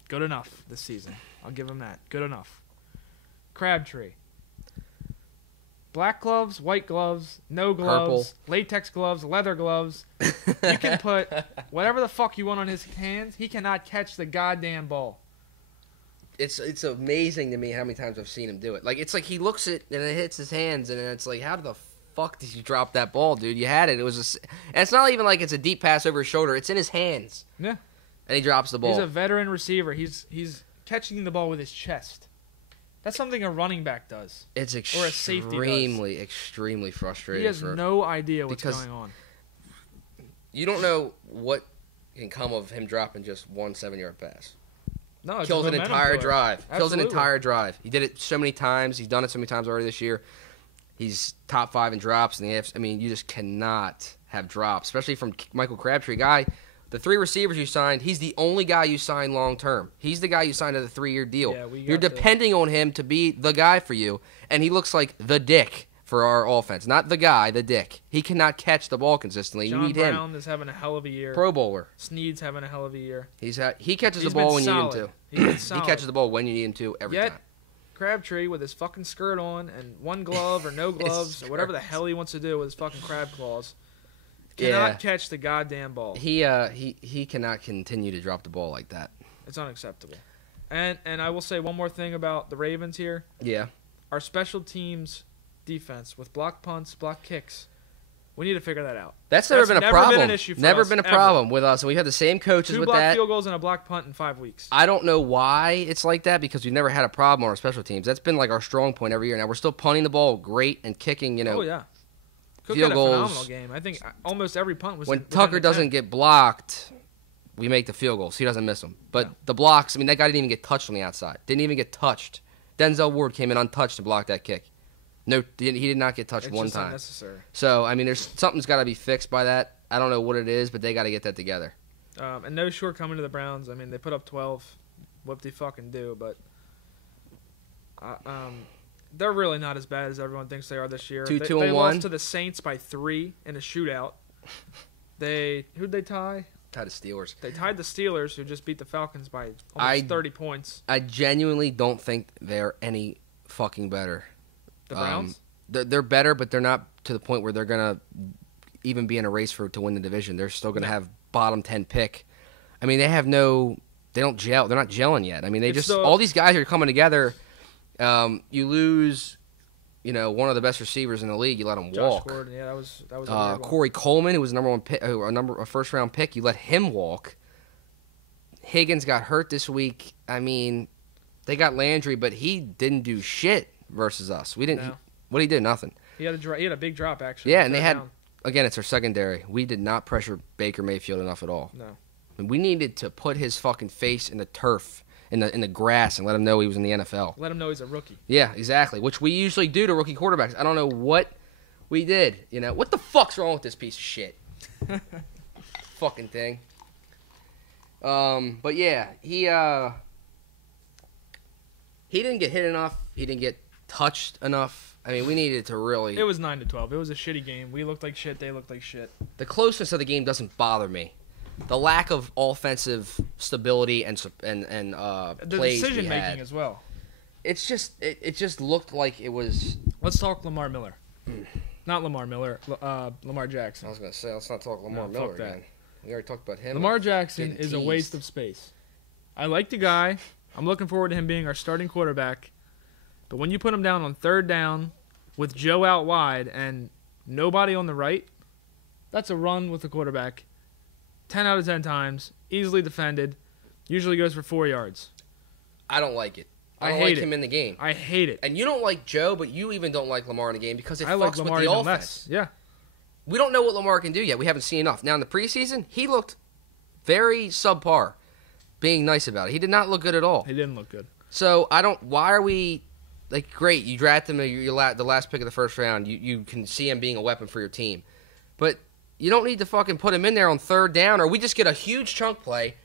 good enough this season. I'll give him that. Good enough. Crabtree. Black gloves, white gloves, no gloves, Purple. Latex gloves, leather gloves. You can put whatever the fuck you want on his hands. He cannot catch the goddamn ball. It's amazing to me how many times I've seen him do it. Like it's like he looks it and it hits his hands and it's like how the fuck did you drop that ball, dude? You had it. And it's not even like it's a deep pass over his shoulder. It's in his hands. Yeah. And he drops the ball. He's a veteran receiver. He's catching the ball with his chest. That's something a running back does. It's or a safety extremely, extremely frustrating. He has no idea what's going on. You don't know what can come of him dropping just one 7-yard pass. No, kills an entire drive. Absolutely. Kills an entire drive. He did it so many times. He's done it so many times already this year. He's top 5 in drops in the AFC. I mean, you just cannot have drops, especially from Michael Crabtree. Guy, the 3 receivers you signed, he's the only guy you signed long term. He's the guy you signed at a 3-year deal. Yeah, you're depending on him to be the guy for you, and he looks like the dick for our offense. Not the guy, the dick. He cannot catch the ball consistently. You need him. John Brown is having a hell of a year. Pro Bowler. Snead's having a hell of a year. He catches the ball when you need him to. He catches the ball when you need him to every time. Crabtree with his fucking skirt on and one glove or no gloves or whatever the hell he wants to do with his fucking crab claws cannot catch the goddamn ball. He cannot continue to drop the ball like that. It's unacceptable. And I will say one more thing about the Ravens here. Yeah. Our special teams defense with block punts, block kicks. We need to figure that out. That's never been a problem. Been an issue for never us, been a problem with us, and we had the same coaches 2 with block that. field goals and a block punt in 5 weeks. I don't know why it's like that because we've never had a problem on our special teams. That's been like our strong point every year. Now we're still punting the ball great and kicking. Oh yeah, Cook field had a goals. phenomenal game. I think almost every punt was. When Tucker doesn't get blocked, we make the field goals. He doesn't miss them. But the blocks, I mean, that guy didn't even get touched on the outside. Didn't even get touched. Denzel Ward came in untouched to block that kick. No, he did not get touched one time. Unnecessary. So, I mean, something's got to be fixed by that. I don't know what it is, but they got to get that together. And no shortcoming to the Browns. I mean, they put up 12. What they fucking do, but they're really not as bad as everyone thinks they are this year. 2-2-1. They lost to the Saints by 3 in a shootout. Who'd they tie? Tied the Steelers. They tied the Steelers, who just beat the Falcons by almost 30 points. I genuinely don't think they're any fucking better. The Browns? They're better, but they're not to the point where they're going to even be in a race to win the division. They're still going to have bottom 10 pick. I mean, they don't gel. They're not gelling yet. I mean, all these guys are coming together. You lose, one of the best receivers in the league. You let him walk. Josh Gordon, yeah, that was a weird one. Corey Coleman, who was a first-round pick, you let him walk. Higgins got hurt this week. I mean, they got Landry, but he didn't do shit versus us. We didn't. No. What did he do? Nothing. He had a big drop actually. Yeah, and they had again. It's our secondary. We did not pressure Baker Mayfield enough at all. No. And we needed to put his fucking face in the turf, in the grass, and let him know he was in the NFL. Let him know he's a rookie. Yeah, exactly. Which we usually do to rookie quarterbacks. I don't know what we did. What the fuck's wrong with this piece of shit? Fucking thing. But yeah, he didn't get hit enough. He didn't get touched enough. I mean, we needed to really. It was 9-12. It was a shitty game. We looked like shit. They looked like shit. The closeness of the game doesn't bother me. The lack of offensive stability and the plays decision making as well. It's just it just looked like it was. Let's talk Lamar Miller. Not Lamar Miller. Lamar Jackson. I was gonna say let's not talk Lamar Miller again. We already talked about him. Lamar Jackson is a waste of space. I like the guy. I'm looking forward to him being our starting quarterback. But when you put him down on 3rd down with Joe out wide and nobody on the right, that's a run with the quarterback. 10 out of 10 times, easily defended, usually goes for 4 yards. I don't like it. I don't hate like it. him in the game. I hate it. And you don't like Joe, but you even don't like Lamar in the game because it fucks like Lamar with the even offense. Less. Yeah. We don't know what Lamar can do yet. We haven't seen enough. Now, in the preseason, he looked very subpar, being nice about it. He did not look good at all. He didn't look good. So, why are we, great, you draft him the last pick of the first round. You can see him being a weapon for your team. But you don't need to fucking put him in there on 3rd down, or we just get a huge chunk play,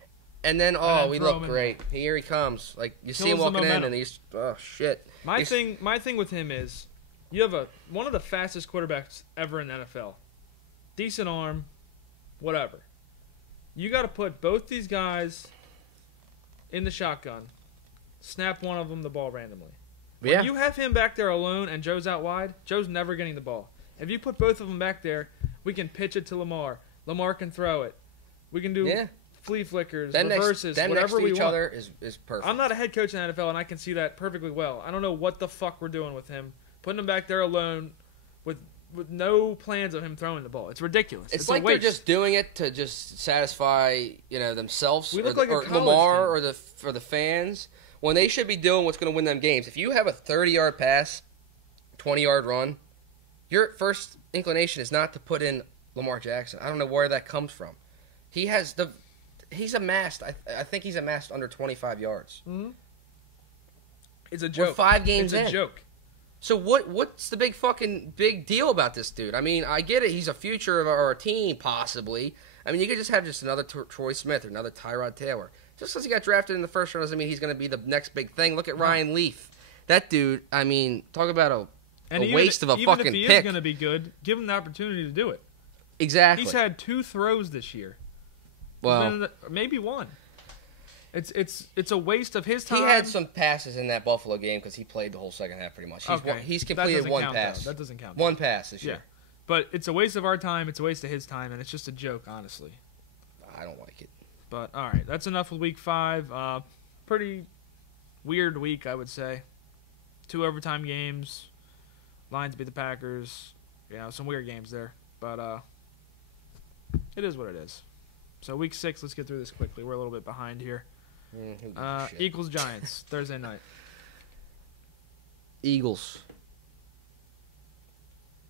and then, we look great. Here he comes. You see him walking in, and he's, oh, shit. My thing with him is, you have one of the fastest quarterbacks ever in the NFL. Decent arm, whatever. You got to put both these guys in the shotgun, snap one of them the ball randomly. When you have him back there alone and Joe's out wide, Joe's never getting the ball. If you put both of them back there, we can pitch it to Lamar. Lamar can throw it. We can do flea flickers, reverses, whatever we want. Each other is perfect. I'm not a head coach in the NFL, and I can see that perfectly well. I don't know what the fuck we're doing with him. Putting him back there alone with with no plans of him throwing the ball. It's ridiculous. It's like a they're waste. just doing it to just satisfy themselves We look or, like a or college Lamar team. or the fans when they should be doing what's going to win them games. If you have a 30-yard pass, 20-yard run, your first inclination is not to put in Lamar Jackson. I don't know where that comes from. He's amassed. I think he's amassed under 25 yards. Mm-hmm. It's a joke. We're 5 games in. It's a joke. So what's the big deal about this dude? I mean, I get it. He's a future of our team, possibly. I mean, you could just have another Troy Smith or another Tyrod Taylor. Just because he got drafted in the first round doesn't mean he's going to be the next big thing. Look at Ryan Leaf. That dude, I mean, talk about a waste of a fucking pick. Even if he is going to be good, give him the opportunity to do it. Exactly. He's had 2 throws this year. Well, maybe 1. It's a waste of his time. He had some passes in that Buffalo game because he played the whole second half pretty much. He's completed 1 pass. That doesn't count. 1 pass this year. But it's a waste of our time. It's a waste of his time, and it's just a joke, honestly. I don't like it. But all right, that's enough with Week 5. Pretty weird week, I would say. 2 overtime games. Lions beat the Packers. Some weird games there. But it is what it is. So Week 6, let's get through this quickly. We're a little bit behind here. Eagles Giants Thursday night. Eagles.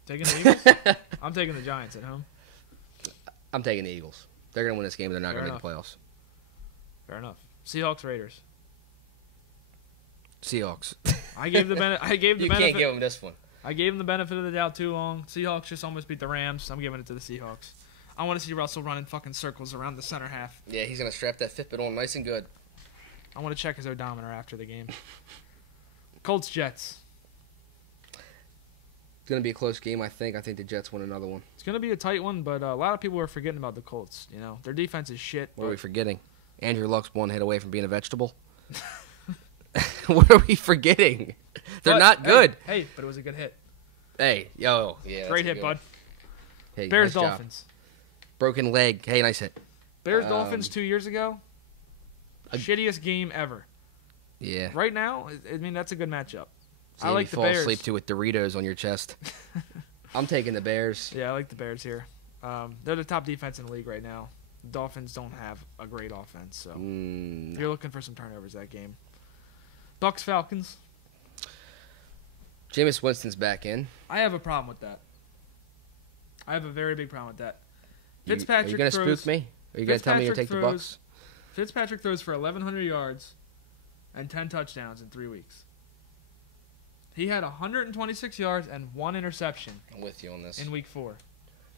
Taking the Eagles? I'm taking the Giants at home. I'm taking the Eagles. They're going to win this game, but they're not going to make the playoffs. Fair enough. Seahawks Raiders. Seahawks. I gave the benefit. You can't give them this one. I gave them the benefit of the doubt too long. Seahawks just almost beat the Rams. I'm giving it to the Seahawks. I want to see Russell running fucking circles around the center half. Yeah, he's going to strap that Fitbit on nice and good. I want to check his odometer after the game. Colts Jets. It's going to be a close game, I think. I think the Jets win another one. It's going to be a tight one, but a lot of people are forgetting about the Colts. Their defense is shit. What are we forgetting? Andrew Luck's 1 hit away from being a vegetable. What are we forgetting? They're not good. Hey, but it was a good hit. Hey, yeah. Great hit, bud. Hey, Bears nice Dolphins. Job. Broken leg. Hey, nice hit. Bears Dolphins 2 years ago. Shittiest game ever. Yeah. Right now, I mean, that's a good matchup. See, I like the Bears. Fall asleep too with Doritos on your chest. I'm taking the Bears. Yeah, I like the Bears here. They're the top defense in the league right now. The Dolphins don't have a great offense, so you're looking for some turnovers that game. Bucks Falcons. Jameis Winston's back in. I have a problem with that. I have a very big problem with that. Are you going to spook me? Are you going to tell me to take the Bucks? Fitzpatrick throws for 1,100 yards and 10 touchdowns in 3 weeks. He had 126 yards and 1 interception. I'm with you on this. In Week 4.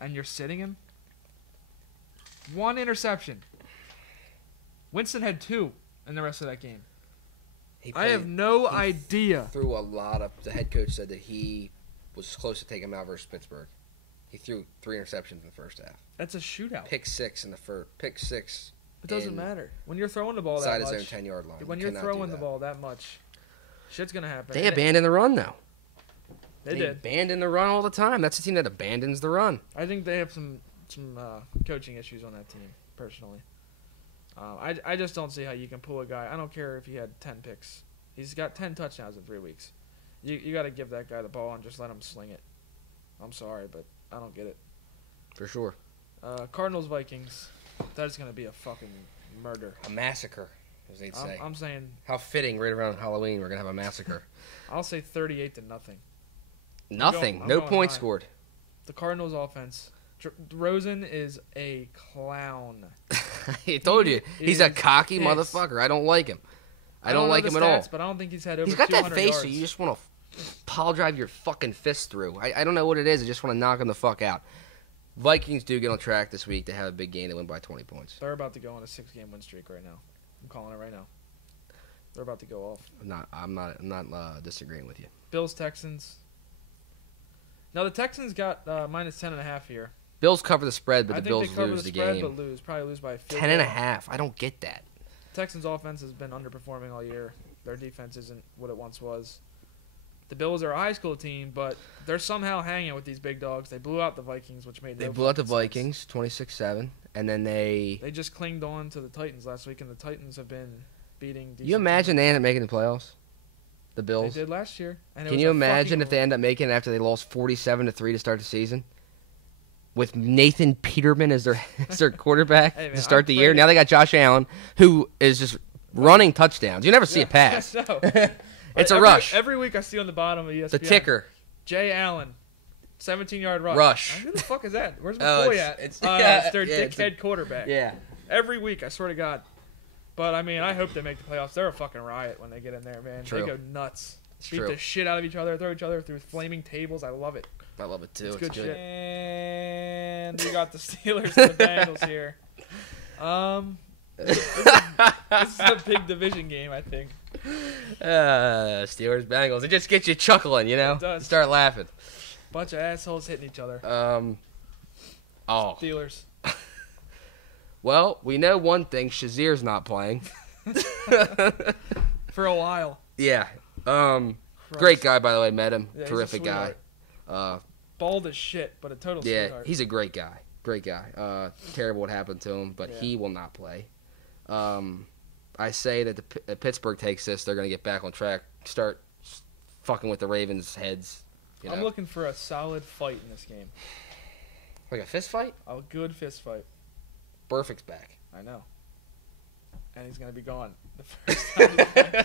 And you're sitting him? 1 interception. Winston had 2 in the rest of that game. I have no idea. The head coach said that he was close to taking him out versus Pittsburgh. He threw 3 interceptions in the first half. That's a shootout. Pick 6 in the first. Pick 6. It doesn't matter. When you're throwing the ball that much. Inside his own 10-yard line. When you're throwing the ball that much, shit's going to happen. They abandoned the run, though. They did. Abandon the run all the time. That's a team that abandons the run. I think they have some coaching issues on that team, personally. I just don't see how you can pull a guy. I don't care if he had 10 picks. He's got 10 touchdowns in 3 weeks. You got to give that guy the ball and just let him sling it. I'm sorry, but I don't get it. For sure. Cardinals Vikings. That's going to be a fucking murder. A massacre, as they'd say. I'm saying. How fitting! Right around Halloween, we're going to have a massacre. I'll say 38-0. Nothing. No points scored. The Cardinals offense. Rosen is a clown. I told you. He's a cocky motherfucker. I don't like him. I don't like him at all. But I don't think he's had over 200 yards. He's got that face yards. that you just want to pile drive your fucking fist through. I don't know what it is. I just want to knock him the fuck out. Vikings do get on track this week to have a big game. They win by 20 points. They're about to go on a 6-game win streak right now. I'm calling it right now. They're about to go off. I'm not disagreeing with you. Bills Texans. Now the Texans got minus 10.5 here. Bills cover the spread, but the Bills lose the game. But probably lose by a field 10.5. I don't get that. Texans offense has been underperforming all year. Their defense isn't what it once was. The Bills are a high school team, but they're somehow hanging with these big dogs. They blew out the Vikings, which made They blew out the Vikings 26-7, and then they just clinged on to the Titans last week, and the Titans have been beating. You imagine they end up making the playoffs? The Bills. They did last year. And Can you imagine if they end up making it after they lost 47-3 to start the season? With Nathan Peterman as their quarterback Hey, man, to start the year. Now they got Josh Allen, who is just running touchdowns. You never see a pass. No. It's a rush. Every week I see on the bottom of ESPN. The ticker. Jay Allen, 17-yard rush. Who the fuck is that? Where's my boy at? It's their dickhead quarterback. Yeah. Every week, I swear to God. But, I mean, I hope they make the playoffs. They're a fucking riot when they get in there, man. True. They go nuts. Beat True. the shit out of each other, throw each other through flaming tables. I love it. I love it, too. It's good good shit. And we got the Steelers and the Bengals here. This is a big division game, I think. Steelers, Bengals. It just gets you chuckling, you know? It does. You start laughing. Bunch of assholes hitting each other. Steelers. Well, we know one thing. Shazier's not playing. For a while. Yeah. Great guy, by the way. Met him. Yeah, Terrific guy. Bald as shit, but a total yeah, sweetheart. he's a great guy. Great guy. Terrible what happened to him, but he will not play. I say that if Pittsburgh takes this, they're going to get back on track, start fucking with the Ravens' heads. You know? I'm looking for a solid fight in this game. Like a fist fight? A good fist fight. Burfict's back. I know. And he's going to be gone the first time.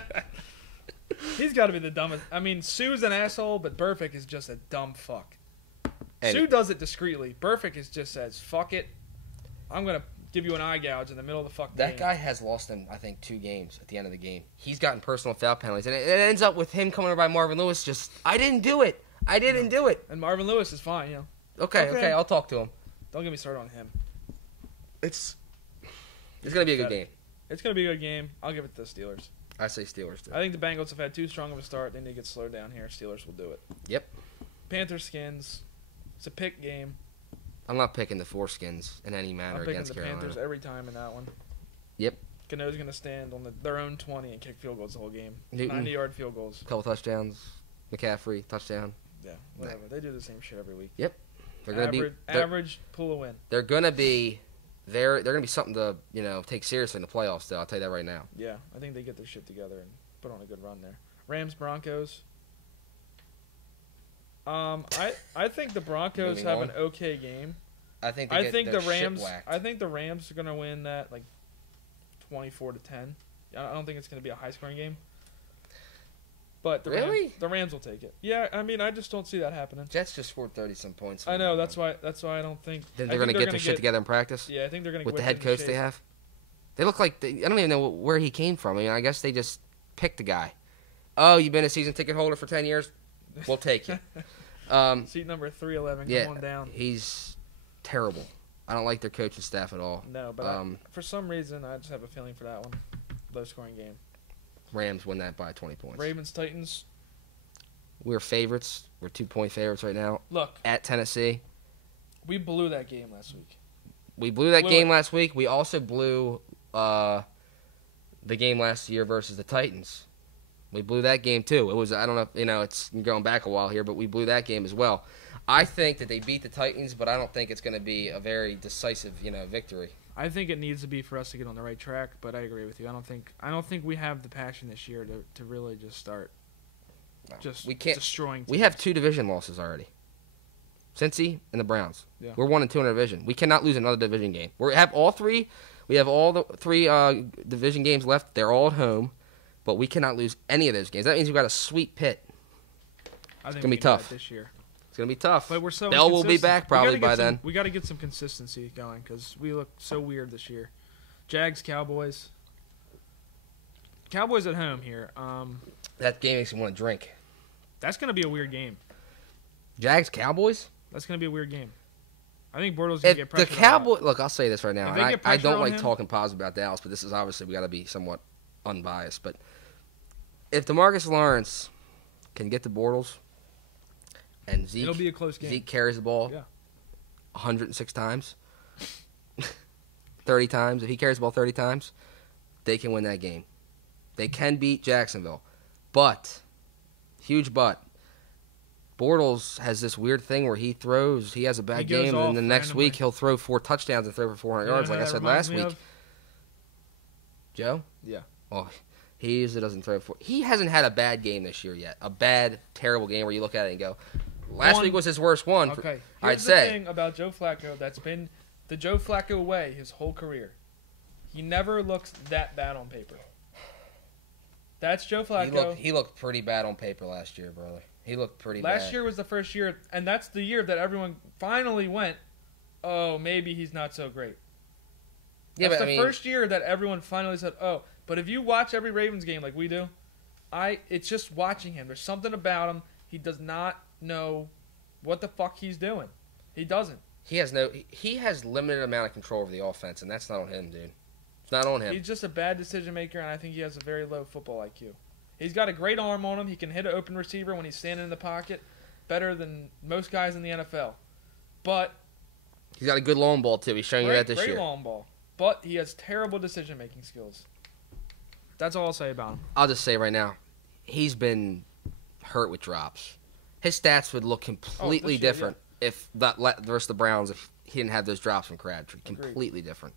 He's got to be the dumbest. I mean, Sue's an asshole, but Burfict is just a dumb fuck. And Sue does it discreetly. Burfict is just says, fuck it. I'm going to give you an eye gouge in the middle of the fucking game. That guy has lost him, I think, 2 games at the end of the game. He's gotten personal foul penalties, and it ends up with him coming over by Marvin Lewis just, I didn't do it. I didn't do it. And Marvin Lewis is fine, you know. Okay, I'll talk to him. Don't get me started on him. It's going to be a good game. It's going to be a good game. I'll give it to the Steelers. I say Steelers, too. I think the Bengals have had too strong of a start. They need to get slowed down here. Steelers will do it. Yep. Panthers, Skins. It's a pick game. I'm not picking the Foreskins in any manner I'm picking against the Carolina. Panthers every time in that one. Yep. Gano's going to stand on their own 20 and kick field goals the whole game. Newton. 90-yard field goals. Couple touchdowns. McCaffrey, touchdown. Yeah, whatever. They do the same shit every week. Yep. They're going to be average pull a win. They're going to be they're going to be something to, take seriously in the playoffs, though. I'll tell you that right now. Yeah, I think they get their shit together and put on a good run there. Rams, Broncos. I think the Broncos have an okay game. I think the Rams are going to win that like 24-10. I don't think it's going to be a high-scoring game. But the Rams will take it. Yeah, I mean, I just don't see that happening. Jets just scored 30-some points. I know, that's why I don't think. Then they're going to get their shit together in practice? Yeah, I think they're going to with the head coach they have. They look like I don't even know where he came from. I mean, I guess they just picked the guy. Oh, you've been a season ticket holder for 10 years? We'll take you. Seat number 311, come on down. He's terrible. I don't like their coaching staff at all. No, but for some reason, I just have a feeling for that one. Low-scoring game. Rams win that by 20 points. Ravens, Titans. We're favorites. We're 2-point favorites right now. Look. At Tennessee. We blew that game last week. We blew that game last week. We also blew the game last year versus the Titans. We blew that game, too. It was, I don't know, it's going back a while here, but we blew that game as well. I think that they beat the Titans, but I don't think it's going to be a very decisive, victory. I think it needs to be for us to get on the right track, but I agree with you. I don't think we have the passion this year to really just start destroying teams. We have 2 division losses already. Cincy and the Browns. Yeah. We're 1-2 in our division. We cannot lose another division game. We have all 3 the 3 division games left. They're all at home, but we cannot lose any of those games. That means we've got a sweet pit. It's going to be tough this year. It's going to be tough. But we're so Bell will be back probably by then. We got to get some consistency going because we look so weird this year. Jags, Cowboys. Cowboys at home here. That game makes me want to drink. That's going to be a weird game. Jags, Cowboys? That's going to be a weird game. I think Bortles going to get pressure. The Cowboys, look, I'll say this right now. I don't like him, talking positive about Dallas, but this is obviously we got to be somewhat unbiased. But if DeMarcus Lawrence can get to Bortles and Zeke, it'll be a close game. Zeke carries the ball 106 times, 30 times. If he carries the ball 30 times, they can win that game. They can beat Jacksonville. But, huge but, Bortles has this weird thing where he has a bad game, and then the next week he'll throw 4 touchdowns and throw for 400 yards, like I said last week. Joe? Yeah. Oh, He usually doesn't throw for. He hasn't had a bad game this year yet. A bad, terrible game where you look at it and go, last week was his worst one. Okay. I'd Here's say. the thing about Joe Flacco that's been the Joe Flacco way his whole career. He never looks that bad on paper. That's Joe Flacco. He looked pretty bad on paper last year, brother. He looked pretty bad. Last year was the first year, and that's the year that everyone finally went, oh, maybe he's not so great. That's the first year that everyone finally said, oh. But if you watch every Ravens game like we do, it's just watching him. There's something about him. He does not know what the fuck he's doing. He doesn't. He has limited amount of control over the offense, and that's not on him, dude. It's not on him. He's just a bad decision maker, and I think he has a very low football IQ. He's got a great arm on him. He can hit an open receiver when he's standing in the pocket better than most guys in the NFL. But he's got a good long ball, too. He's showing you that this year. Great long ball. But he has terrible decision-making skills. That's all I'll say about him. I'll just say right now, he's been hurt with drops. His stats would look completely different if that versus the Browns if he didn't have those drops from Crabtree. Completely different.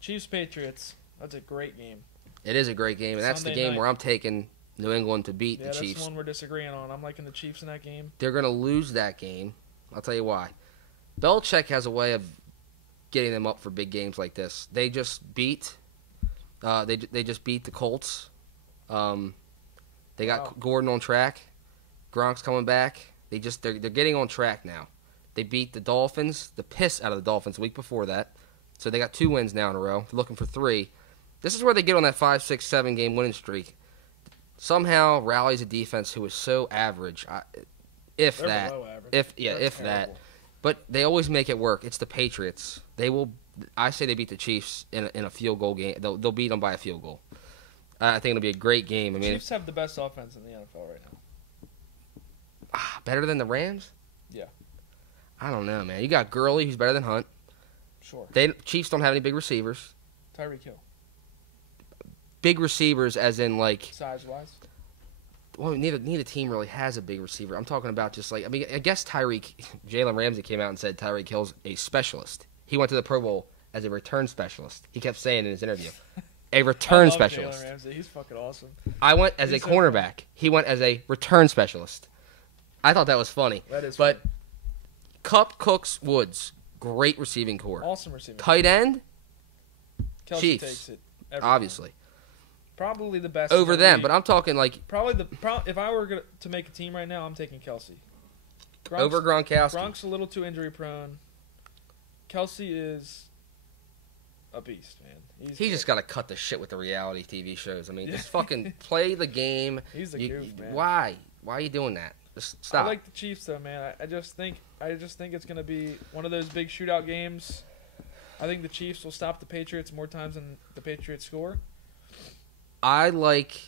Chiefs-Patriots. That's a great game. It is a great game, and that's the game where I'm taking New England to beat the Chiefs. That's the one we're disagreeing on. I'm liking the Chiefs in that game. They're going to lose that game. I'll tell you why. Belichick has a way of getting them up for big games like this. They just beat they just beat the Colts. They got Gordon on track. Gronk's coming back. They're getting on track now. They beat the Dolphins, the piss out of the Dolphins the week before that. So they got 2 wins now in a row. They're looking for 3. This is where they get on that 5, 6, 7 game winning streak. Somehow rallies a defense who is so average, if They're that, below average. if They're that. But they always make it work. It's the Patriots. They will. I say they beat the Chiefs in a field goal game. They'll beat them by a field goal. I think it'll be a great game. I mean, Chiefs have the best offense in the NFL right now. Better than the Rams? Yeah. I don't know, man. You got Gurley, who's better than Hunt. Sure. Chiefs don't have any big receivers. Tyreek Hill. Big receivers, as in like size-wise. Well, neither team really has a big receiver. I'm talking about just like I guess Jalen Ramsey came out and said Tyreek Hill's a specialist. He went to the Pro Bowl as a return specialist. He kept saying in his interview, a return specialist. Jalen Ramsey. He's fucking awesome. I went as a cornerback. He went as a return specialist. I thought that was funny. That is funny. Kupp, Cooks, Woods, great receiving core. Awesome receiving. Tight end, Kelce Chiefs, takes it obviously. Probably the best over them, but I'm talking like if I were to make a team right now, I'm taking Kelce. Over Gronkowski. Gronk's a little too injury prone. Kelce is a beast, man. He's just got to cut the shit with the reality TV shows. I mean, just fucking play the game. He's a goof, man. Why are you doing that? Just stop. I like the Chiefs though, man. I just think it's gonna be one of those big shootout games. I think the Chiefs will stop the Patriots more times than the Patriots score. I like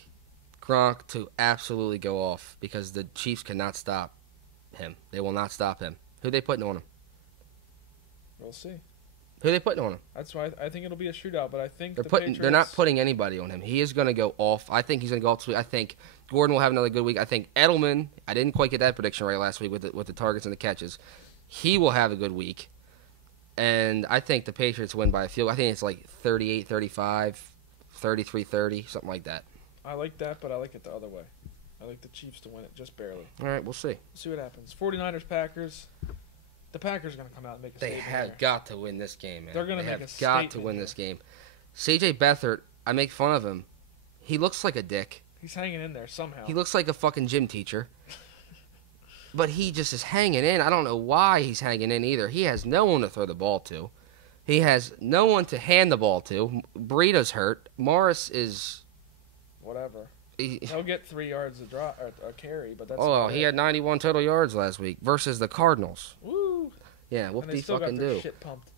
Gronk to absolutely go off because the Chiefs cannot stop him. They will not stop him. Who they putting on him? We'll see. Who they putting on him? That's why I think it'll be a shootout, but I think they're not putting anybody on him. He is going to go off. I think he's going to go off. I think Gordon will have another good week. I think Edelman, I didn't quite get that prediction right last week with the targets and the catches. He will have a good week. And I think the Patriots win by a field. I think it's like 38-35. 33-30, something like that. I like that, but I like it the other way. I like the Chiefs to win it just barely. All right, we'll see. See what happens. 49ers, Packers. The Packers are going to come out and make a statement. They have got to win this game, man. They're going to make a statement. They have got to win this game. C.J. Beathard, I make fun of him. He looks like a dick. He's hanging in there somehow. He looks like a fucking gym teacher. But he just is hanging in. I don't know why he's hanging in either. He has no one to throw the ball to. He has no one to hand the ball to. Breida's hurt. Morris is... whatever. He'll get 3 yards a carry, but that's... Oh, he had 91 total yards last week versus the Cardinals. Woo! Yeah, whoop-de fucking do. And they still got their shit pumped.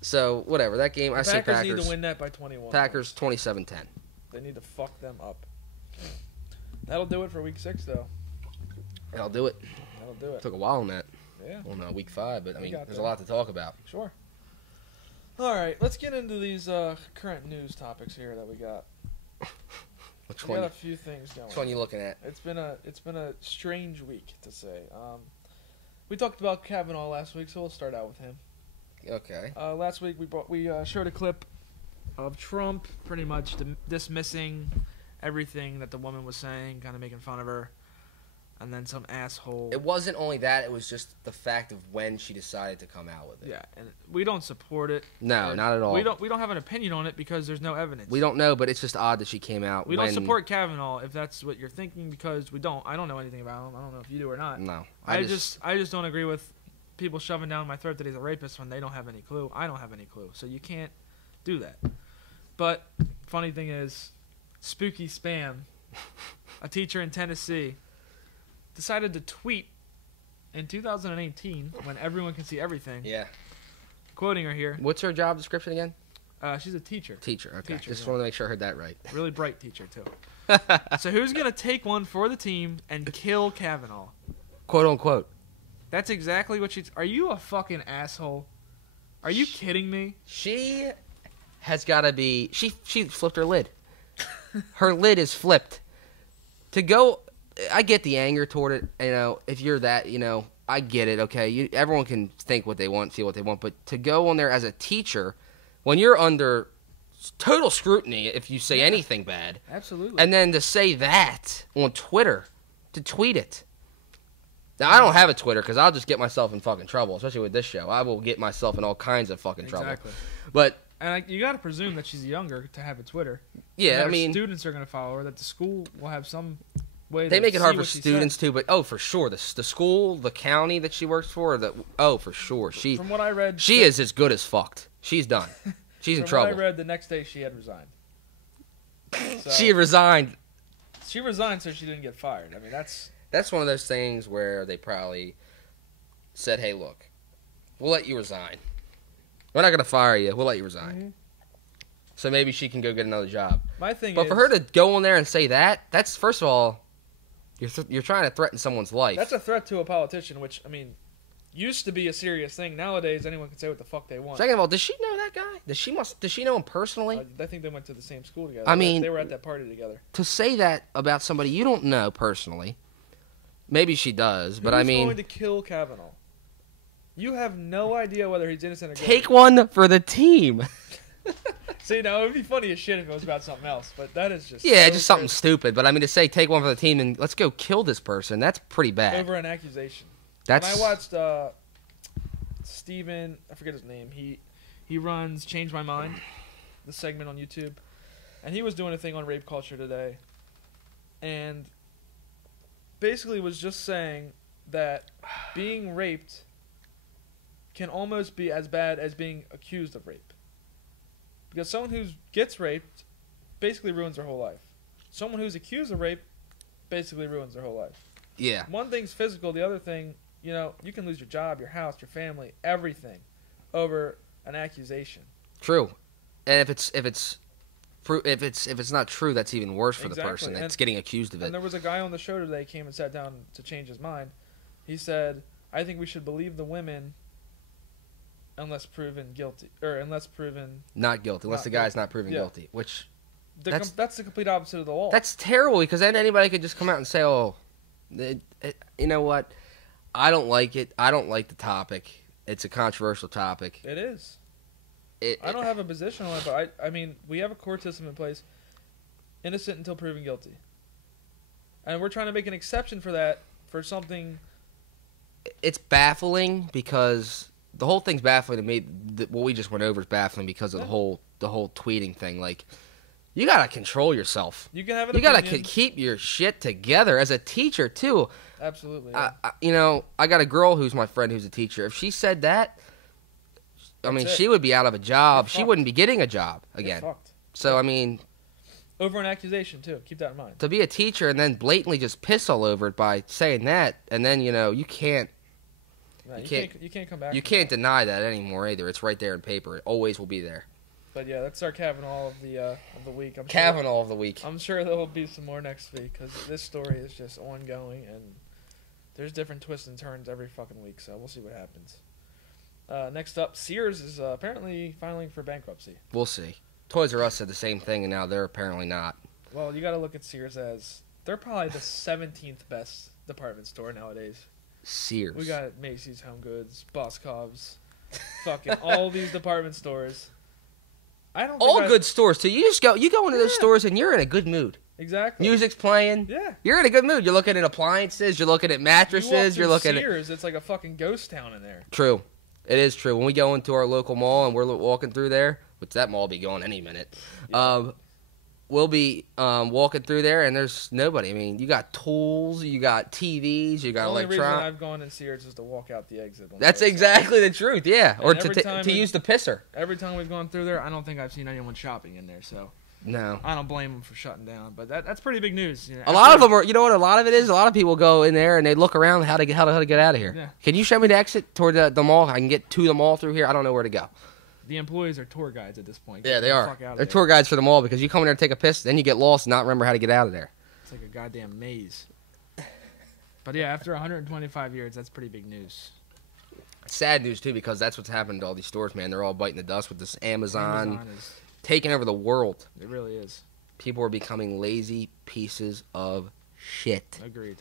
So, whatever. That game, I say Packers. Packers need to win that by 21. Packers 27-10. They need to fuck them up. That'll do it for week 6, though. That'll do it. That'll do it. Took a while on that. Yeah. Well, no, week 5, but I mean, there's a lot to talk about. Sure. All right, let's get into these current news topics here that we got. Which we one? got a few things going. Which one are you looking at? It's been a strange week to say. We talked about Kavanaugh last week, so we'll start out with him. Okay. Last week we showed a clip of Trump, pretty much dismissing everything that the woman was saying, kind of making fun of her. And then some asshole. It wasn't only that; it was just the fact of when she decided to come out with it. Yeah, and we don't support it. No, not at all. We don't have an opinion on it because there's no evidence. We don't know, but it's just odd that she came out. We don't support Kavanaugh if that's what you're thinking because we don't. I don't know anything about him. I don't know if you do or not. No, I just don't agree with people shoving down my throat that he's a rapist when they don't have any clue. I don't have any clue, so you can't do that. But funny thing is, spooky spam, a teacher in Tennessee, decided to tweet in 2018 when everyone can see everything. Yeah. Quoting her here. What's her job description again? She's a teacher. Teacher, okay. Teacher, Just yeah. wanted to make sure I heard that right. Really bright teacher, too. So who's going to take one for the team and kill Kavanaugh? Quote, unquote. That's exactly what she's... Are you a fucking asshole? Are you kidding me? She has got to be... She flipped her lid. Her lid is flipped. To go... I get the anger toward it, if you're that, I get it, okay? Everyone can think what they want, feel what they want, but to go on there as a teacher, when you're under total scrutiny if you say anything bad. Absolutely. And then to say that on Twitter, to tweet it. Now, I don't have a Twitter because I'll just get myself in fucking trouble, especially with this show. I will get myself in all kinds of fucking trouble. Exactly. But... And you got to presume that she's younger to have a Twitter. Yeah, students are going to follow her, that the school will have some... They make it hard for students too, but for sure, the school, the county that she works for, for sure, from what I read, she is as good as fucked. She's done. She's in trouble. From what I read, the next day she had resigned. So, she resigned. She resigned so she didn't get fired. I mean, that's one of those things where they probably said, "Hey, look, we'll let you resign. We're not gonna fire you. We'll let you resign." Mm-hmm. So maybe she can go get another job. My thing but is, for her to go on there and say that's first of all. You're trying to threaten someone's life. That's a threat to a politician, which, I mean, used to be a serious thing. Nowadays, anyone can say what the fuck they want. Second of all, does she know that guy? Does she know him personally? I think they went to the same school together. I mean, they were at that party together. To say that about somebody you don't know personally, maybe she does, but Who's going to kill Kavanaugh? You have no idea whether he's innocent or guilty. Take one for the team. See, now it would be funny as shit if it was about something else, but that is just just something stupid. But I mean, to say take one for the team and let's go kill this person, that's pretty bad. Over an accusation. When I watched Steven, I forget his name. He runs Change My Mind, the segment on YouTube, and he was doing a thing on rape culture today, and basically was just saying that being raped can almost be as bad as being accused of rape. Because someone who gets raped basically ruins their whole life. Someone who's accused of rape basically ruins their whole life. Yeah. One thing's physical, the other thing, you can lose your job, your house, your family, everything over an accusation. True. And if it's not true, that's even worse for the person that's getting accused of it. And there was a guy on the show today came and sat down to change his mind. He said, "I think we should believe the women unless proven guilty, or unless proven not guilty, unless the guy's not proven guilty." Which that's the complete opposite of the law. That's terrible because then anybody could just come out and say, "Oh, you know what? I don't like it. I don't like the topic. It's a controversial topic." It is. I don't have a position on it, but I mean, we have a court system in place, innocent until proven guilty, and we're trying to make an exception for that for something. It's baffling because. The whole thing's baffling to me. What we just went over is baffling because of the whole tweeting thing. Like, you gotta control yourself. You can have an opinion. You gotta keep your shit together as a teacher too. Absolutely. Yeah. I got a girl who's my friend who's a teacher. If she said that, she would be out of a job. She wouldn't be getting a job again. So I mean, over an accusation too. Keep that in mind. To be a teacher and then blatantly just piss all over it by saying that, and then you can't. You can't come back. You can't deny that anymore either. It's right there in paper. It always will be there. But yeah, that's our Kavanaugh of the week. Kavanaugh of the week. I'm sure there will be some more next week because this story is just ongoing and there's different twists and turns every fucking week. So we'll see what happens. Next up, Sears is apparently filing for bankruptcy. We'll see. Toys R Us said the same thing, and now they're apparently not. Well, you got to look at Sears as they're probably the 17th best department store nowadays. Sears. We got Macy's, Home Goods, Boscov's, fucking all these department stores. I don't. All good stores too. You go into those stores and you're in a good mood. Exactly. Music's playing. Yeah. You're in a good mood. You're looking at appliances. You're looking at mattresses. You're looking Sears, it's like a fucking ghost town in there. True. It is true. When we go into our local mall and we're walking through there, which that mall will be going any minute, we'll be walking through there and there's nobody. I mean, you got tools, you got TVs, you got electronics. The only reason I've gone in Sears is to walk out the exit. That's exactly the truth, yeah. Or to use the pisser. Every time we've gone through there, I don't think I've seen anyone shopping in there, so... No. I don't blame them for shutting down, but that's pretty big news. You know, a lot of them are, you know what a lot of it is? A lot of people go in there and they look around how to get out of here. Yeah. Can you show me the exit toward the mall? I can get to the mall through here. I don't know where to go. The employees are tour guides at this point. Yeah, they are. They're tour guides for the mall because you come in there and take a piss, then you get lost and not remember how to get out of there. It's like a goddamn maze. But yeah, after 125 years, that's pretty big news. Sad news, too, because that's what's happened to all these stores, man. They're all biting the dust with this Amazon is taking over the world. It really is. People are becoming lazy pieces of shit. Agreed.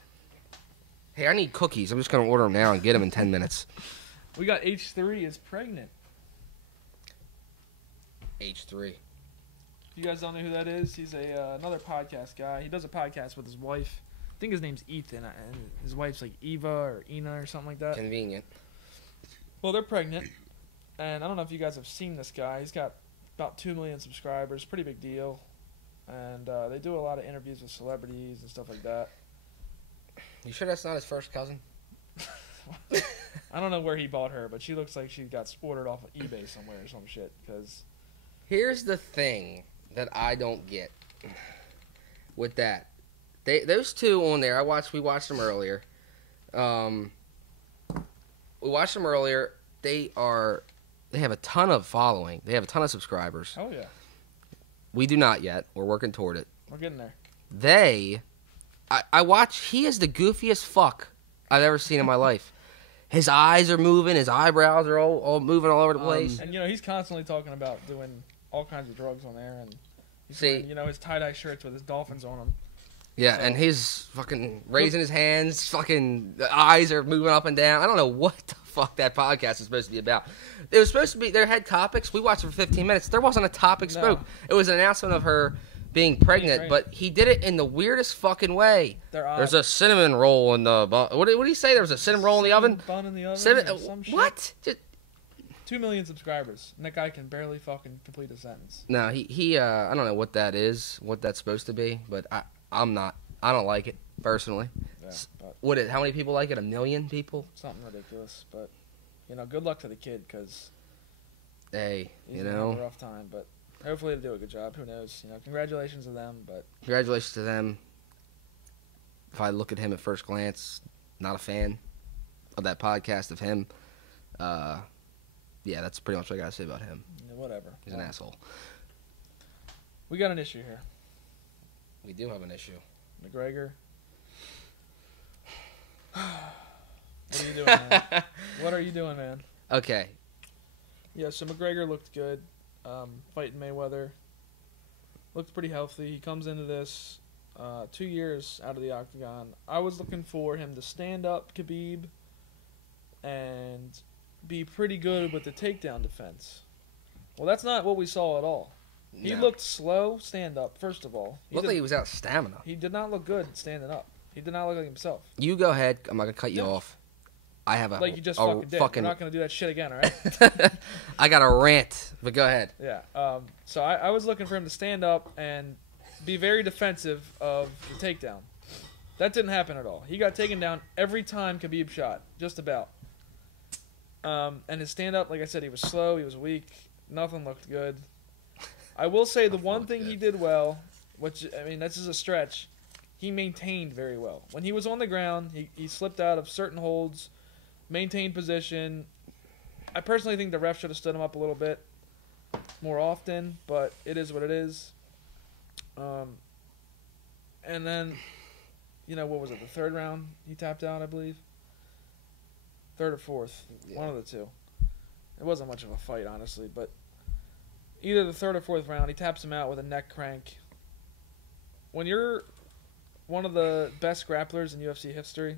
Hey, I need cookies. I'm just going to order them now and get them in 10 minutes. We got H3 is pregnant. H3. You guys don't know who that is? He's another podcast guy. He does a podcast with his wife. I think his name's Ethan, and his wife's like Eva or Ina or something like that. Convenient. Well, they're pregnant, and I don't know if you guys have seen this guy. He's got about 2 million subscribers. Pretty big deal. And they do a lot of interviews with celebrities and stuff like that. You sure that's not his first cousin? I don't know where he bought her, but she looks like she got ordered off of eBay somewhere or some shit. Cause here's the thing that I don't get with that. Those two on there, we watched them earlier. We watched them earlier. They have a ton of following. They have a ton of subscribers. Oh, yeah. We do not yet. We're working toward it. We're getting there. I watch, he is the goofiest fuck I've ever seen in my life. His eyes are moving, his eyebrows are all moving all over the place. And, he's constantly talking about doing all kinds of drugs on there. And he's wearing, his tie-dye shirts with his dolphins on them. Yeah, so, and he's fucking raising his hands, fucking the eyes are moving up and down. I don't know what the fuck that podcast is supposed to be about. It was supposed to be, there had topics. We watched it for 15 minutes. There wasn't a topic spoke. It was an announcement of her being pregnant, but he did it in the weirdest fucking way. There's a cinnamon roll in the, what did he say? There was a cinnamon roll in the oven? Bun in the oven? Some what? Shit. 2 million subscribers, and that guy can barely fucking complete a sentence. No, he I don't know what that is, what that's supposed to be, but I don't like it, personally. Yeah, how many people like it? 1 million people? Something ridiculous, but, good luck to the kid, because hey, he's gonna have a rough time, but hopefully they'll do a good job. Who knows? Congratulations to them, but... Congratulations to them. If I look at him at first glance, not a fan of that podcast of him. Yeah, that's pretty much what I gotta say about him. Yeah, whatever. He's an asshole. We got an issue here. We do have an issue. McGregor. What are you doing, man? What are you doing, man? Okay. Yeah, so McGregor looked good. Fighting Mayweather. Looked pretty healthy. He comes into this 2 years out of the octagon. I was looking for him to stand up Khabib and be pretty good with the takedown defense. Well, that's not what we saw at all. He looked slow stand up, first of all. Looked like he was out of stamina. He did not look good standing up. He did not look like himself. You go ahead. I'm not going to cut you off. I have like you just fucking did. We're not going to do that shit again, all right? I got a rant, but go ahead. Yeah. So I was looking for him to stand up and be very defensive of the takedown. That didn't happen at all. He got taken down every time Khabib shot, just about. And his stand-up, like I said, he was slow, he was weak, nothing looked good. I will say the one thing he did well, which, this is a stretch, he maintained very well. When he was on the ground, he slipped out of certain holds, maintained position. I personally think the ref should have stood him up a little bit more often, but it is what it is. And then, what was it, the third round he tapped out, I believe? Third or fourth, one of the two. It wasn't much of a fight, honestly, but either the third or fourth round, he taps him out with a neck crank. When you're one of the best grapplers in UFC history,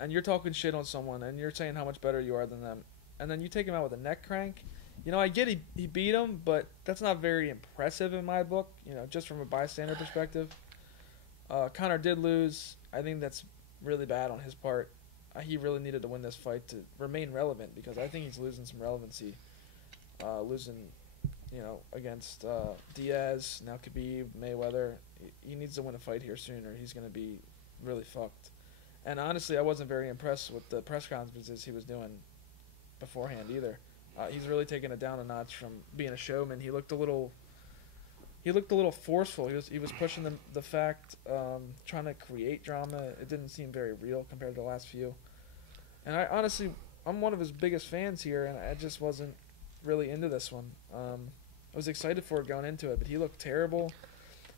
and you're talking shit on someone, and you're saying how much better you are than them, and then you take him out with a neck crank, I get he beat him, but that's not very impressive in my book, just from a bystander perspective. Conor did lose. I think that's really bad on his part. He really needed to win this fight to remain relevant because I think he's losing some relevancy. Losing, against Diaz, now Khabib, Mayweather. He needs to win a fight here soon or he's going to be really fucked. And honestly, I wasn't very impressed with the press conferences he was doing beforehand either. He's really taken it down a notch from being a showman. He looked a little forceful. He was pushing the fact, trying to create drama. It didn't seem very real compared to the last few. And I'm one of his biggest fans here, and I just wasn't really into this one. I was excited for it going into it, but he looked terrible.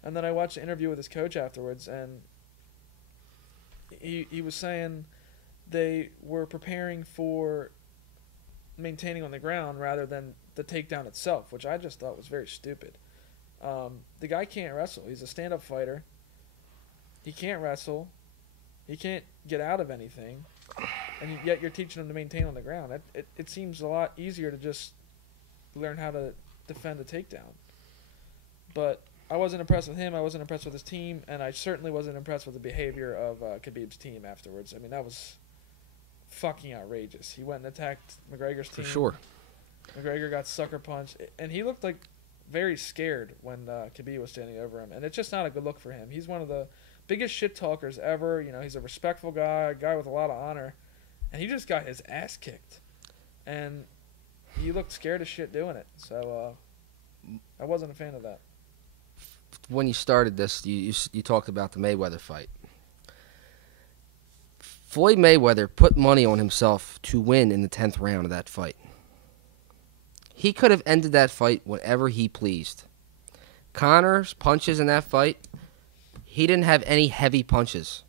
And then I watched the interview with his coach afterwards, and he was saying they were preparing for maintaining on the ground rather than the takedown itself, which I just thought was very stupid. The guy can't wrestle. He's a stand-up fighter. He can't wrestle. He can't get out of anything. And yet you're teaching him to maintain on the ground. It seems a lot easier to just learn how to defend a takedown. But I wasn't impressed with him. I wasn't impressed with his team. And I certainly wasn't impressed with the behavior of Khabib's team afterwards. I mean, that was fucking outrageous. He went and attacked McGregor's team. For sure. McGregor got sucker punched. And he looked like very scared when Khabib was standing over him. And it's just not a good look for him. He's one of the biggest shit talkers ever. He's a respectful guy, a guy with a lot of honor. And he just got his ass kicked. And he looked scared as shit doing it. So I wasn't a fan of that. When you started this, you talked about the Mayweather fight. Floyd Mayweather put money on himself to win in the 10th round of that fight. He could have ended that fight whenever he pleased. Conor's punches in that fight, he didn't have any heavy punches.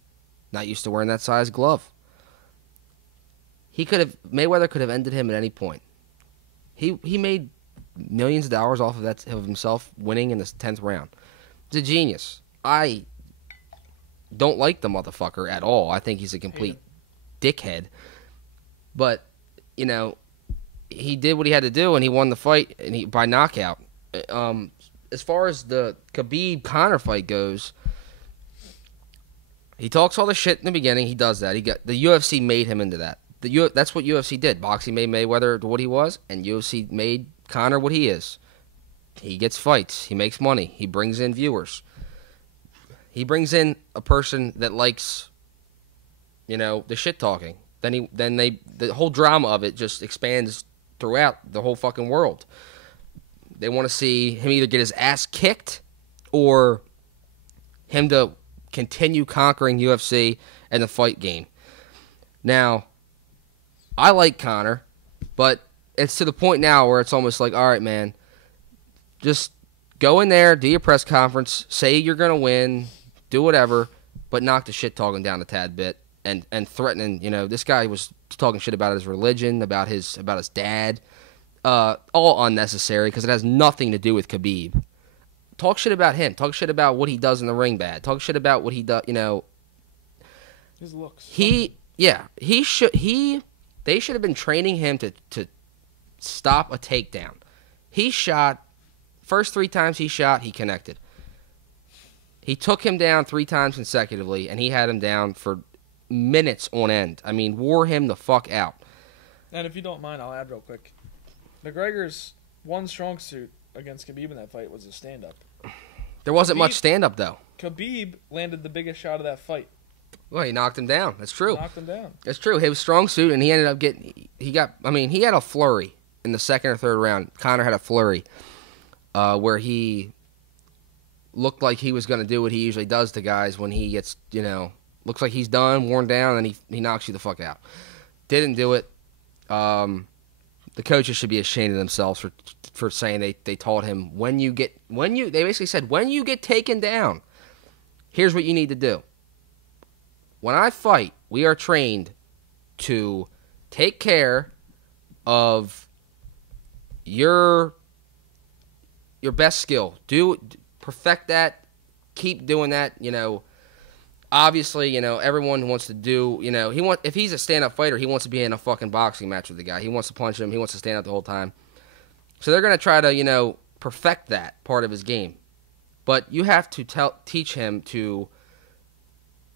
Not used to wearing that size glove. Mayweather could have ended him at any point. He made millions of dollars off of himself winning in the 10th round. He's a genius. I don't like the motherfucker at all. I think he's a complete dickhead. But, he did what he had to do, and he won the fight by knockout. As far as the Khabib-Conor fight goes, he talks all the shit in the beginning. He does that. The UFC made him into that. That's what UFC did. Boxing made Mayweather what he was, and UFC made Conor what he is. He gets fights. He makes money. He brings in viewers. He brings in a person that likes, the shit talking. Then the whole drama of it just expands throughout the whole fucking world. They want to see him either get his ass kicked or him to continue conquering UFC and the fight game. Now, I like Conor, but it's to the point now where it's almost like, all right, man, just go in there, do your press conference, say you're going to win, do whatever, but knock the shit talking down a tad bit and threatening. This guy was talking shit about his religion, about his dad, all unnecessary because it has nothing to do with Khabib. Talk shit about him. Talk shit about what he does in the ring bad. Talk shit about what he does, His looks. They should have been training him to stop a takedown. First 3 times he shot, he connected. He took him down 3 times consecutively, and he had him down for minutes on end. I mean, wore him the fuck out. And if you don't mind, I'll add real quick. McGregor's one strong suit against Khabib in that fight was a stand-up. There wasn't much stand-up, though. Khabib landed the biggest shot of that fight. Well, he knocked him down. That's true. Knocked him down. That's true. He was strong suit, and he ended up he had a flurry in the 2nd or 3rd round. Conor had a flurry where he looked like he was going to do what he usually does to guys when he gets, looks like he's done, worn down, and he knocks you the fuck out. Didn't do it. The coaches should be ashamed of themselves for saying they taught him they basically said, when you get taken down, here's what you need to do. When I fight, we are trained to take care of your best skill. Perfect that. Keep doing that. Obviously, everyone wants to do. If he's a stand-up fighter, he wants to be in a fucking boxing match with the guy. He wants to punch him. He wants to stand up the whole time. So they're going to try to, perfect that part of his game. But you have to teach him to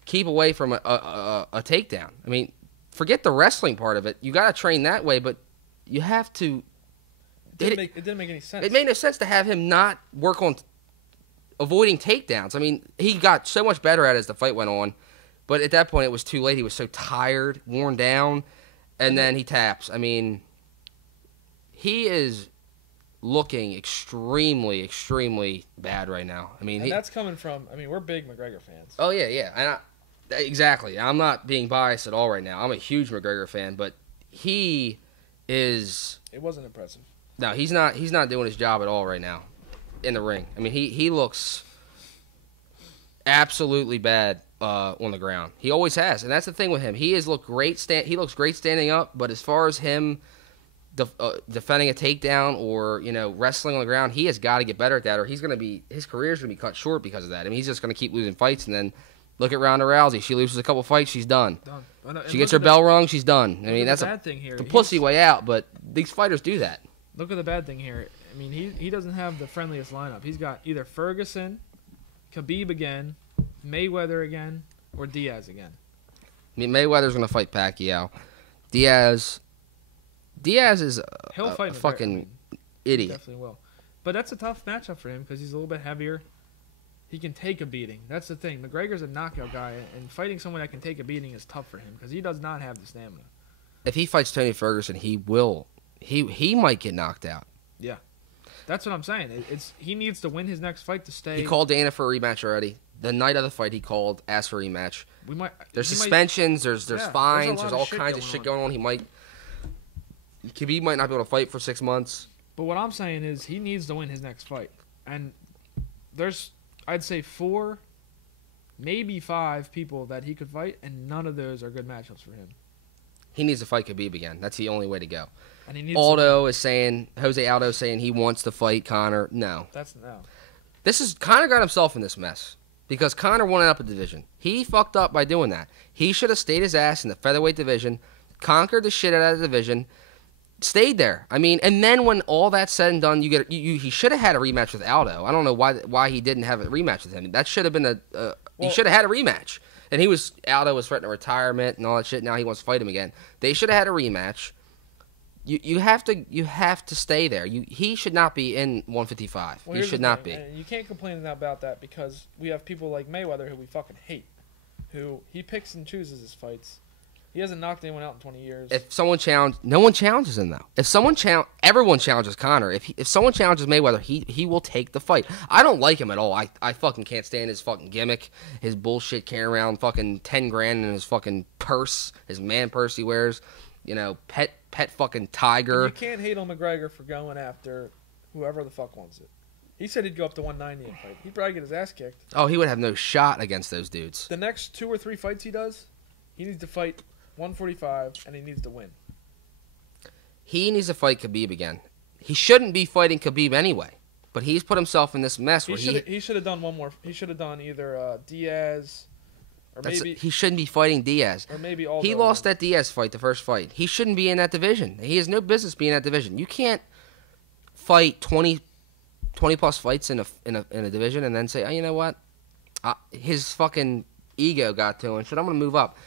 keep away from a takedown. I mean, forget the wrestling part of it. You got to train that way, but you have to. It didn't make any sense. It made no sense to have him not work on avoiding takedowns. I mean, he got so much better at it as the fight went on, but at that point it was too late. He was so tired, worn down, and then he taps. I mean, he is looking extremely, extremely bad right now. I mean, that's coming from. I mean, we're big McGregor fans. Oh yeah, and exactly. I'm not being biased at all right now. I'm a huge McGregor fan, but he is. It wasn't impressive. No, he's not doing his job at all right now in the ring. I mean, he looks absolutely bad on the ground. He always has, and that's the thing with him. He looks great standing up, but as far as him defending a takedown or wrestling on the ground, he has got to get better at that, or his career's going to be cut short because of that. I mean, he's just going to keep losing fights, and then look at Ronda Rousey. She loses a couple fights, she's done. She gets her bell rung, she's done. I mean, that's bad thing here. The pussy way out, but these fighters do that. Look at the bad thing here. I mean, he doesn't have the friendliest lineup. He's got either Ferguson, Khabib again, Mayweather again, or Diaz again. I mean, Mayweather's going to fight Pacquiao. Diaz is He'll fight a fucking idiot. He definitely will. But that's a tough matchup for him because he's a little bit heavier. He can take a beating. That's the thing. McGregor's a knockout guy, and fighting someone that can take a beating is tough for him because he does not have the stamina. If he fights Tony Ferguson, he will. He might get knocked out. Yeah. That's what I'm saying. He needs to win his next fight to stay. He called Dana for a rematch already. The night of the fight, he called, asked for a rematch. There's suspensions. There's fines. There's all kinds of shit going on. Khabib might not be able to fight for 6 months. But what I'm saying is he needs to win his next fight. And there's, I'd say 4, maybe 5 people that he could fight, and none of those are good matchups for him. He needs to fight Khabib again. That's the only way to go. And he needs Jose Aldo is saying he wants to fight Conor. No. No. Conor got himself in this mess because Conor won up a division. He fucked up by doing that. He should have stayed his ass in the featherweight division, conquered the shit out of the division, stayed there. I mean, and then when all that's said and done, he should have had a rematch with Aldo. I don't know why he didn't have a rematch with him. That should have been he should have had a rematch. And Aldo was threatening retirement and all that shit. Now he wants to fight him again. They should have had a rematch. You have to stay there. He should not be in 155. Well, he should not be. And you can't complain about that because we have people like Mayweather who we fucking hate, who he picks and chooses his fights. He hasn't knocked anyone out in 20 years. If someone no one challenges him though. Everyone challenges Conor. If someone challenges Mayweather, he will take the fight. I don't like him at all. I fucking can't stand his fucking gimmick, his bullshit carrying around fucking 10 grand in his fucking purse, his man purse he wears. Pet fucking tiger. And you can't hate on McGregor for going after whoever the fuck wants it. He said he'd go up to 190 and fight. He'd probably get his ass kicked. Oh, he would have no shot against those dudes. The next 2 or 3 fights he does, he needs to fight 145 and he needs to win. He needs to fight Khabib again. He shouldn't be fighting Khabib anyway, but he's put himself in this mess where he should have done one more. He should have done either Diaz. He shouldn't be fighting Diaz. Or maybe Aldo. He lost that Diaz fight, the first fight. He shouldn't be in that division. He has no business being in that division. You can't fight 20 plus fights in a division and then say, oh, you know what? His fucking ego got to him. Said, I'm going to move up.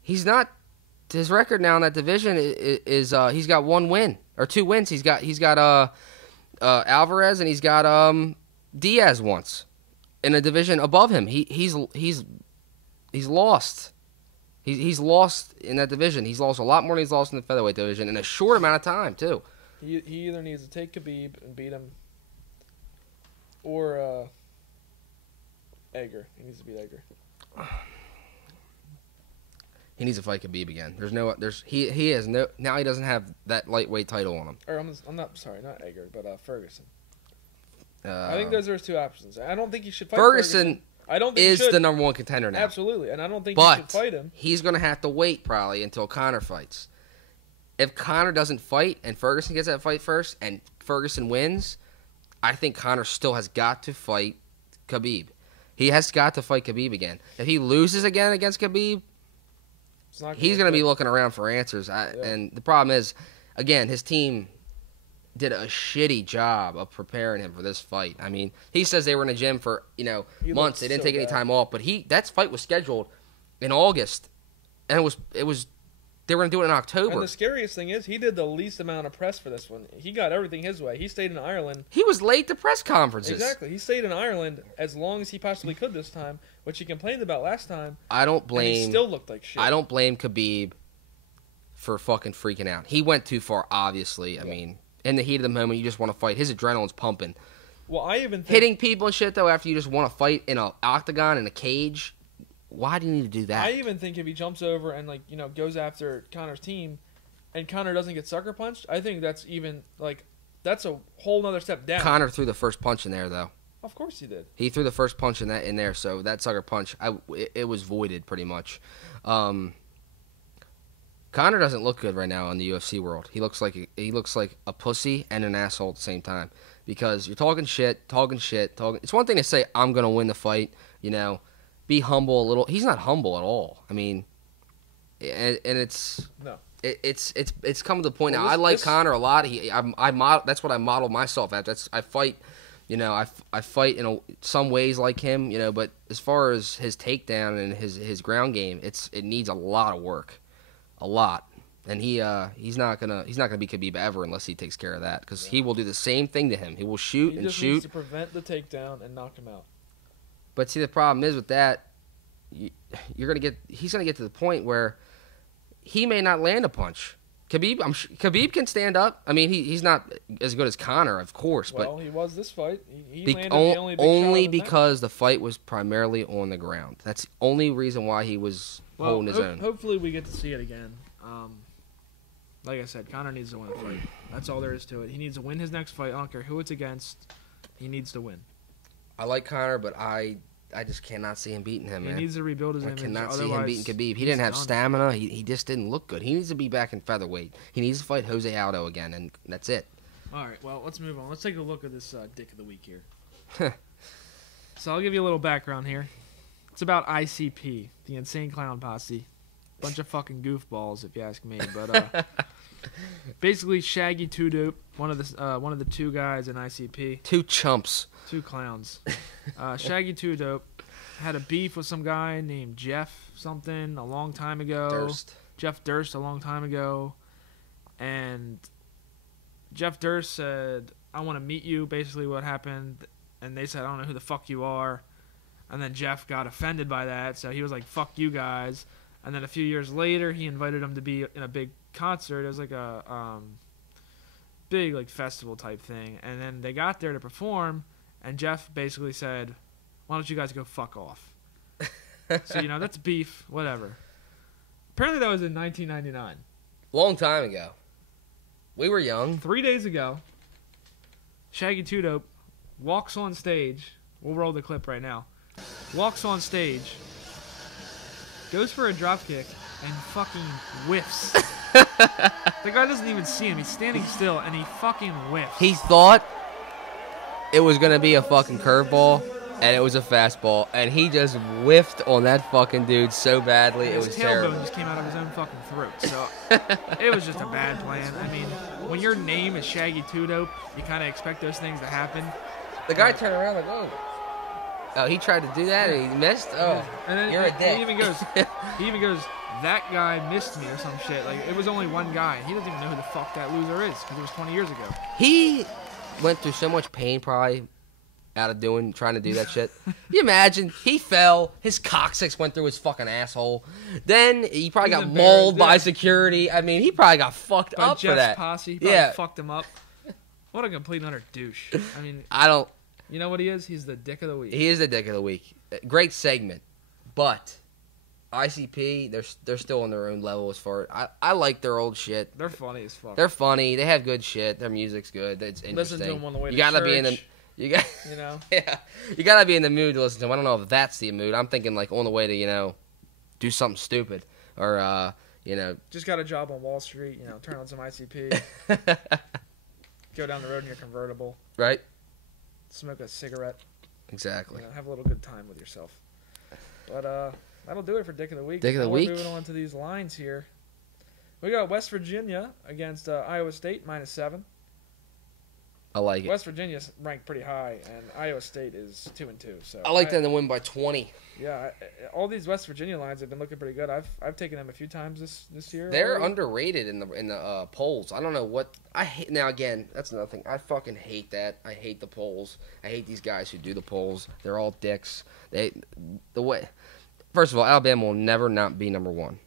He's not. His record now in that division is he's got 1 win or 2 wins. He's got Alvarez and he's got Diaz once in a division above him. He's lost. He's lost in that division. He's lost a lot more than he's lost in the featherweight division in a short amount of time, too. He either needs to take Khabib and beat him, or Egger. He needs to beat Egger. He needs to fight Khabib again. He has no. Now he doesn't have that lightweight title on him. Or I'm not sorry, not Egger, but Ferguson. I think those are his 2 options. I don't think he should fight Ferguson. I don't think is the number 1 contender now. Absolutely, and I don't think he should fight him. He's going to have to wait probably until Conor fights. If Conor doesn't fight and Ferguson gets that fight first and Ferguson wins, I think Conor still has got to fight Khabib. He has got to fight Khabib again. If he loses again against Khabib, he's going to be looking around for answers. And the problem is, again, his team did a shitty job of preparing him for this fight. I mean, he says they were in the gym for, months. They didn't take any time off, but that fight was scheduled in August, and it was they were going to do it in October. And the scariest thing is he did the least amount of press for this one. He got everything his way. He stayed in Ireland. He was late to press conferences. Exactly. He stayed in Ireland as long as he possibly could this time, which he complained about last time. I don't blame. And he still looked like shit. I don't blame Khabib for fucking freaking out. He went too far, obviously. I mean, in the heat of the moment, you just want to fight. His adrenaline's pumping. Well, I even think... Hitting people and shit, though, after you just want to fight in an octagon, in a cage, why do you need to do that? I even think if he jumps over and, goes after Conor's team and Conor doesn't get sucker punched, I think that's even, that's a whole nother step down. Conor threw the first punch in there, though. Of course he did. He threw the first punch in there, so that sucker punch, it was voided pretty much. Conor doesn't look good right now in the UFC world. He looks like a pussy and an asshole at the same time, because you're talking shit. It's one thing to say I'm gonna win the fight, be humble a little. He's not humble at all. I mean, and it's no. It's come to the point now. I like Conor a lot. That's what I model myself after. I fight. I fight in some ways like him. But as far as his takedown and his ground game, it needs a lot of work. A lot, and he's not gonna be Khabib ever unless he takes care of that, because he will do the same thing to him. He will shoot and shoot. He just needs to prevent the takedown and knock him out. But see, the problem is with that, he's gonna get to the point where he may not land a punch. Khabib can stand up. I mean, he's not as good as Conor, of course, but he was this fight. He landed the only big only shot because the fight was primarily on the ground. That's the only reason why he was holding his own. Hopefully, we get to see it again. Like I said, Conor needs to win a fight. That's all there is to it. He needs to win his next fight. I don't care who it's against. He needs to win. I like Conor, but I just cannot see him beating him, man. He needs to rebuild his image. I cannot see him beating Khabib. He didn't have stamina. He just didn't look good. He needs to be back in featherweight. He needs to fight Jose Aldo again, and that's it. All right, well, let's move on. Let's take a look at this Dick of the Week here. So I'll give you a little background here. It's about ICP, the Insane Clown Posse. Bunch of fucking goofballs, if you ask me. But basically, Shaggy Two Dope, one of the two guys in ICP. Two chumps. Two clowns. Shaggy Two Dope had a beef with some guy named Jeff something a long time ago. Jeff Durst a long time ago. And Jeff Durst said, I want to meet you, basically what happened. And they said, I don't know who the fuck you are. And then Jeff got offended by that, so he was like, fuck you guys. And then a few years later, he invited him to be in a big concert. It was like a big festival type thing. And then they got there to perform, and Jeff basically said, why don't you guys go fuck off? So, that's beef, whatever. Apparently that was in 1999. Long time ago. We were young. 3 days ago, Shaggy Two Dope walks on stage. We'll roll the clip right now. Walks on stage, goes for a drop kick, and fucking whiffs. The guy doesn't even see him. He's standing still, and he fucking whiffs. He thought it was going to be a fucking curveball, and it was a fastball, and he just whiffed on that fucking dude so badly. It was terrible. His tailbone just came out of his own fucking throat. So it was just a bad plan. I mean, when your name is Shaggy Two Dope, you kind of expect those things to happen. The guy turned around like, oh. Oh, he tried to do that and he missed? Oh, and then you're a dick. He even goes, that guy missed me or some shit. Like, it was only one guy. He doesn't even know who the fuck that loser is because it was 20 years ago. He went through so much pain probably trying to do that shit. Can you imagine? He fell. His coccyx went through his fucking asshole. Then he probably got mauled by security. I mean, he probably got fucked up for that. Jeff's posse. Probably fucked him up. What a complete and utter douche. I mean, you know what he is? He's the dick of the week. He is the dick of the week. Great segment. But ICP, they're still on their own level as far as... I like their old shit. They're funny as fuck. They're funny. They have good shit. Their music's good. It's interesting. Listen to them on the way to church. Be in the... Yeah. You gotta be in the mood to listen to them. I don't know if that's the mood. I'm thinking on the way to, do something stupid. Or, Just got a job on Wall Street, turn on some ICP. Go down the road in your convertible. Right. Smoke a cigarette. Exactly. Have a little good time with yourself. But that'll do it for Dick of the Week. Dick of the Week. Moving on to these lines here. We got West Virginia against Iowa State, -7. I like it. West Virginia's ranked pretty high, and Iowa State is 2-2. So I like them to win by 20. Yeah, all these West Virginia lines have been looking pretty good. I've taken them a few times this year. They're already. underrated in the polls. I don't know what I hate. Now again, that's another thing. I fucking hate that. I hate the polls. I hate these guys who do the polls. They're all dicks. First of all, Alabama will never not be number one.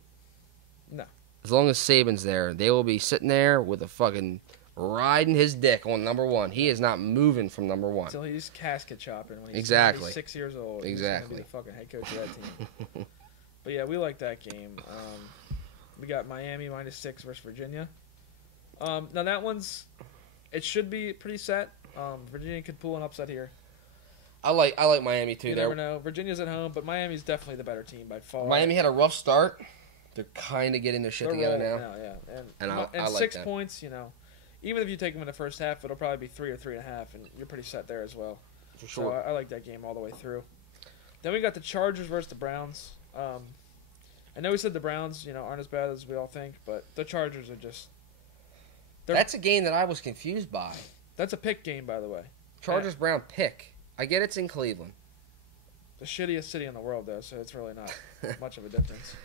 No. As long as Saban's there, they will be sitting there with a fucking riding his dick on number one. He is not moving from number one. Until he's casket chopping when he's Exactly. 6 years old. Exactly. He's going to be the fucking head coach of that team. But yeah, we like that game. We got Miami -6 versus Virginia. Now that one's, it should be pretty set. Virginia could pull an upset here. I like Miami too. You never know. Virginia's at home, but Miami's definitely the better team by far. Miami had a rough start. They're kind of getting their shit together now. Yeah. And I like 6 that. points, even if you take them in the first half, it'll probably be 3 or 3.5, and you're pretty set there as well. For sure. So I like that game all the way through. Then we got the Chargers versus the Browns. I know we said the Browns, aren't as bad as we all think, but the Chargers are just. That's a game that I was confused by. That's a pick game, by the way. Chargers Brown pick. I get it's in Cleveland. The shittiest city in the world, though, so it's really not much of a difference.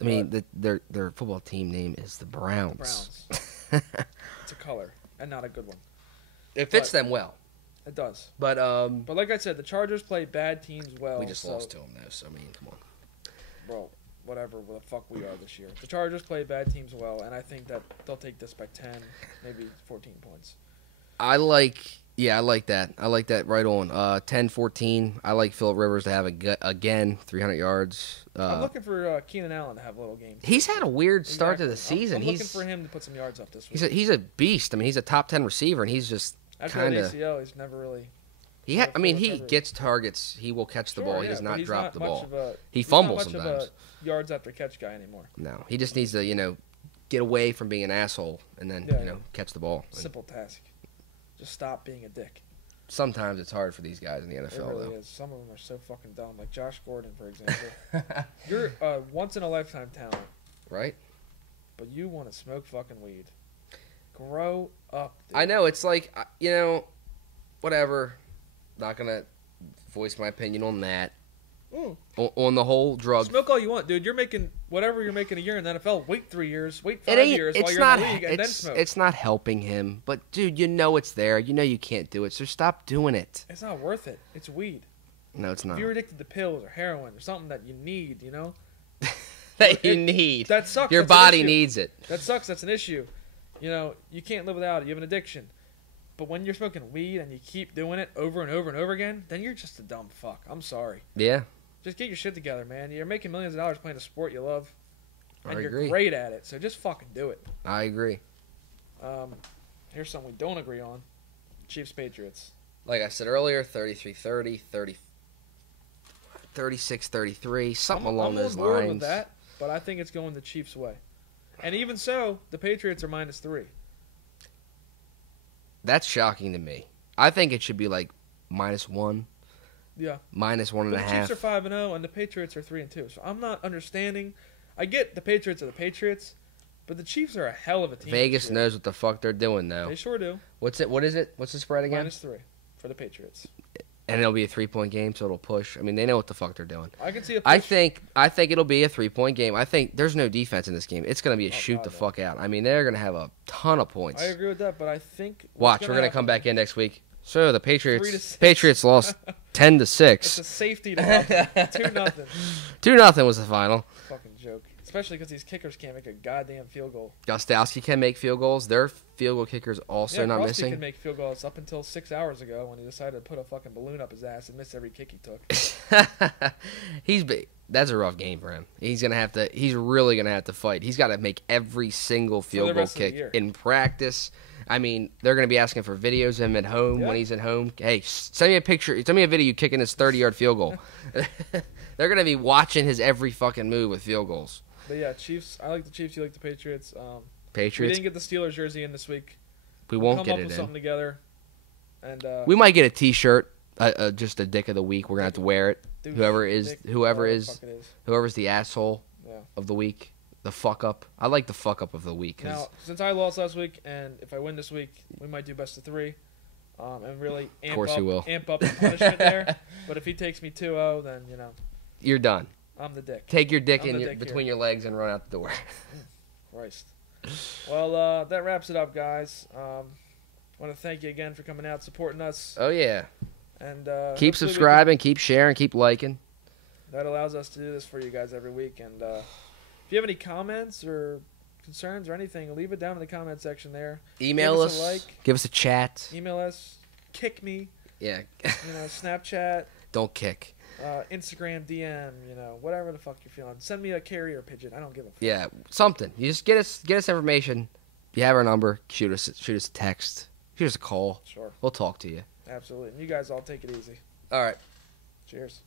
I mean, their football team name is the Browns. It's a color, and not a good one. It fits them well. It does. But like I said, the Chargers play bad teams well. We just lost to them, though, so, I mean, come on. Bro, whatever the fuck we are this year. The Chargers play bad teams well, and I think that they'll take this by 10, maybe 14 points. I like that. I like that right on. 10-14. I like Phillip Rivers to have again 300 yards. I'm looking for Keenan Allen to have a little game. He's had a weird start to the season. I'm looking for him to put some yards up this week. He's a beast. I mean, he's a top 10 receiver, and he's just after kind that of ACL, he's never really. He gets targets. He will catch the ball. He does not drop the ball. He fumbles sometimes. He's not much of a yards after catch guy anymore. No, he just needs to get away from being an asshole and then catch the ball. Simple task. Just stop being a dick. Sometimes it's hard for these guys in the NFL. It really is. Some of them are so fucking dumb. Like Josh Gordon, for example. You're a once-in-a-lifetime talent. Right? But you want to smoke fucking weed. Grow up, dude. I know. It's like, whatever. Not going to voice my opinion on that. On the whole drug. Smoke all you want, dude. You're making whatever you're making a year in the NFL. Wait 3 years. Wait 5 years while you're in the league, and then smoke. It's not helping him. But, dude, it's there. You can't do it. So stop doing it. It's not worth it. It's weed. No, it's not. If you're addicted to pills or heroin or something that you need, that you need. That sucks. Your body needs it. That sucks. That's an issue. You can't live without it. You have an addiction. But when you're smoking weed and you keep doing it over and over and over again, then you're just a dumb fuck. I'm sorry. Yeah. Just get your shit together, man. You're making millions of dollars playing a sport you love. And I agree. You're great at it. So just fucking do it. I agree. Here's something we don't agree on. Chiefs-Patriots. Like I said earlier, 33-30, 36-33, something along those lines. I'm on board with that, but I think it's going the Chiefs' way. And even so, the Patriots are -3. That's shocking to me. I think it should be like -1. Yeah. -1.5. The Chiefs are 5-0, and the Patriots are 3-2. So I'm not understanding. I get the Patriots are the Patriots, but the Chiefs are a hell of a team. Vegas knows what the fuck they're doing, though. They sure do. What is it? What's the spread again? -3 for the Patriots. And it'll be a 3-point game, so it'll push. I mean, they know what the fuck they're doing. I can see a push. I think it'll be a 3-point game. I think there's no defense in this game. It's going to be a shoot the fuck out. I mean, they're going to have a ton of points. I agree with that, but I think watch, we're going to come back in next week. So the 3-6. Patriots lost 10-6. It's a safety to nothing. 2-0. 2-0 was the final. Fucking joke. Especially because these kickers can't make a goddamn field goal. Gostowski can make field goals. Their field goal kickers also not Rusty missing. Can make field goals up until 6 hours ago when he decided to put a fucking balloon up his ass and miss every kick he took. He's big. That's a rough game for him. He's really gonna have to fight. He's got to make every single field goal kick in practice. I mean, they're gonna be asking for videos of him at home when he's at home. Hey, send me a picture. Send me a video you kicking his 30-yard field goal. They're gonna be watching his every fucking move with field goals. But yeah, Chiefs. I like the Chiefs. You like the Patriots. Patriots. We didn't get the Steelers jersey in this week. We won't get it in. Come up with something together. And we might get a T-shirt, just a dick of the week. We're gonna have to wear it. Dude, whoever's the asshole Yeah. of the week, the fuck up. I like the fuck up of the week. Now, since I lost last week, and if I win this week, we might do best of 3. and really will. amp up the punishment there. But if he takes me 2-0, then, You're done. I'm the dick. Take your dick dick between here. your legs and run out the door. Christ. Well, that wraps it up, guys. I want to thank you again for coming out, supporting us. Oh, yeah. And keep subscribing, keep sharing, keep liking. That allows us to do this for you guys every week. And if you have any comments or concerns or anything, leave it down in the comment section there. Email us. Give us a chat. Email us. Kick me. Yeah. Snapchat. Don't kick. Instagram, DM, whatever the fuck you're feeling. Send me a carrier pigeon. I don't give a fuck. Yeah, something. You just get us information. You have our number. Shoot us a text. Shoot us a call. Sure. We'll talk to you. Absolutely. And you guys all take it easy. All right. Cheers.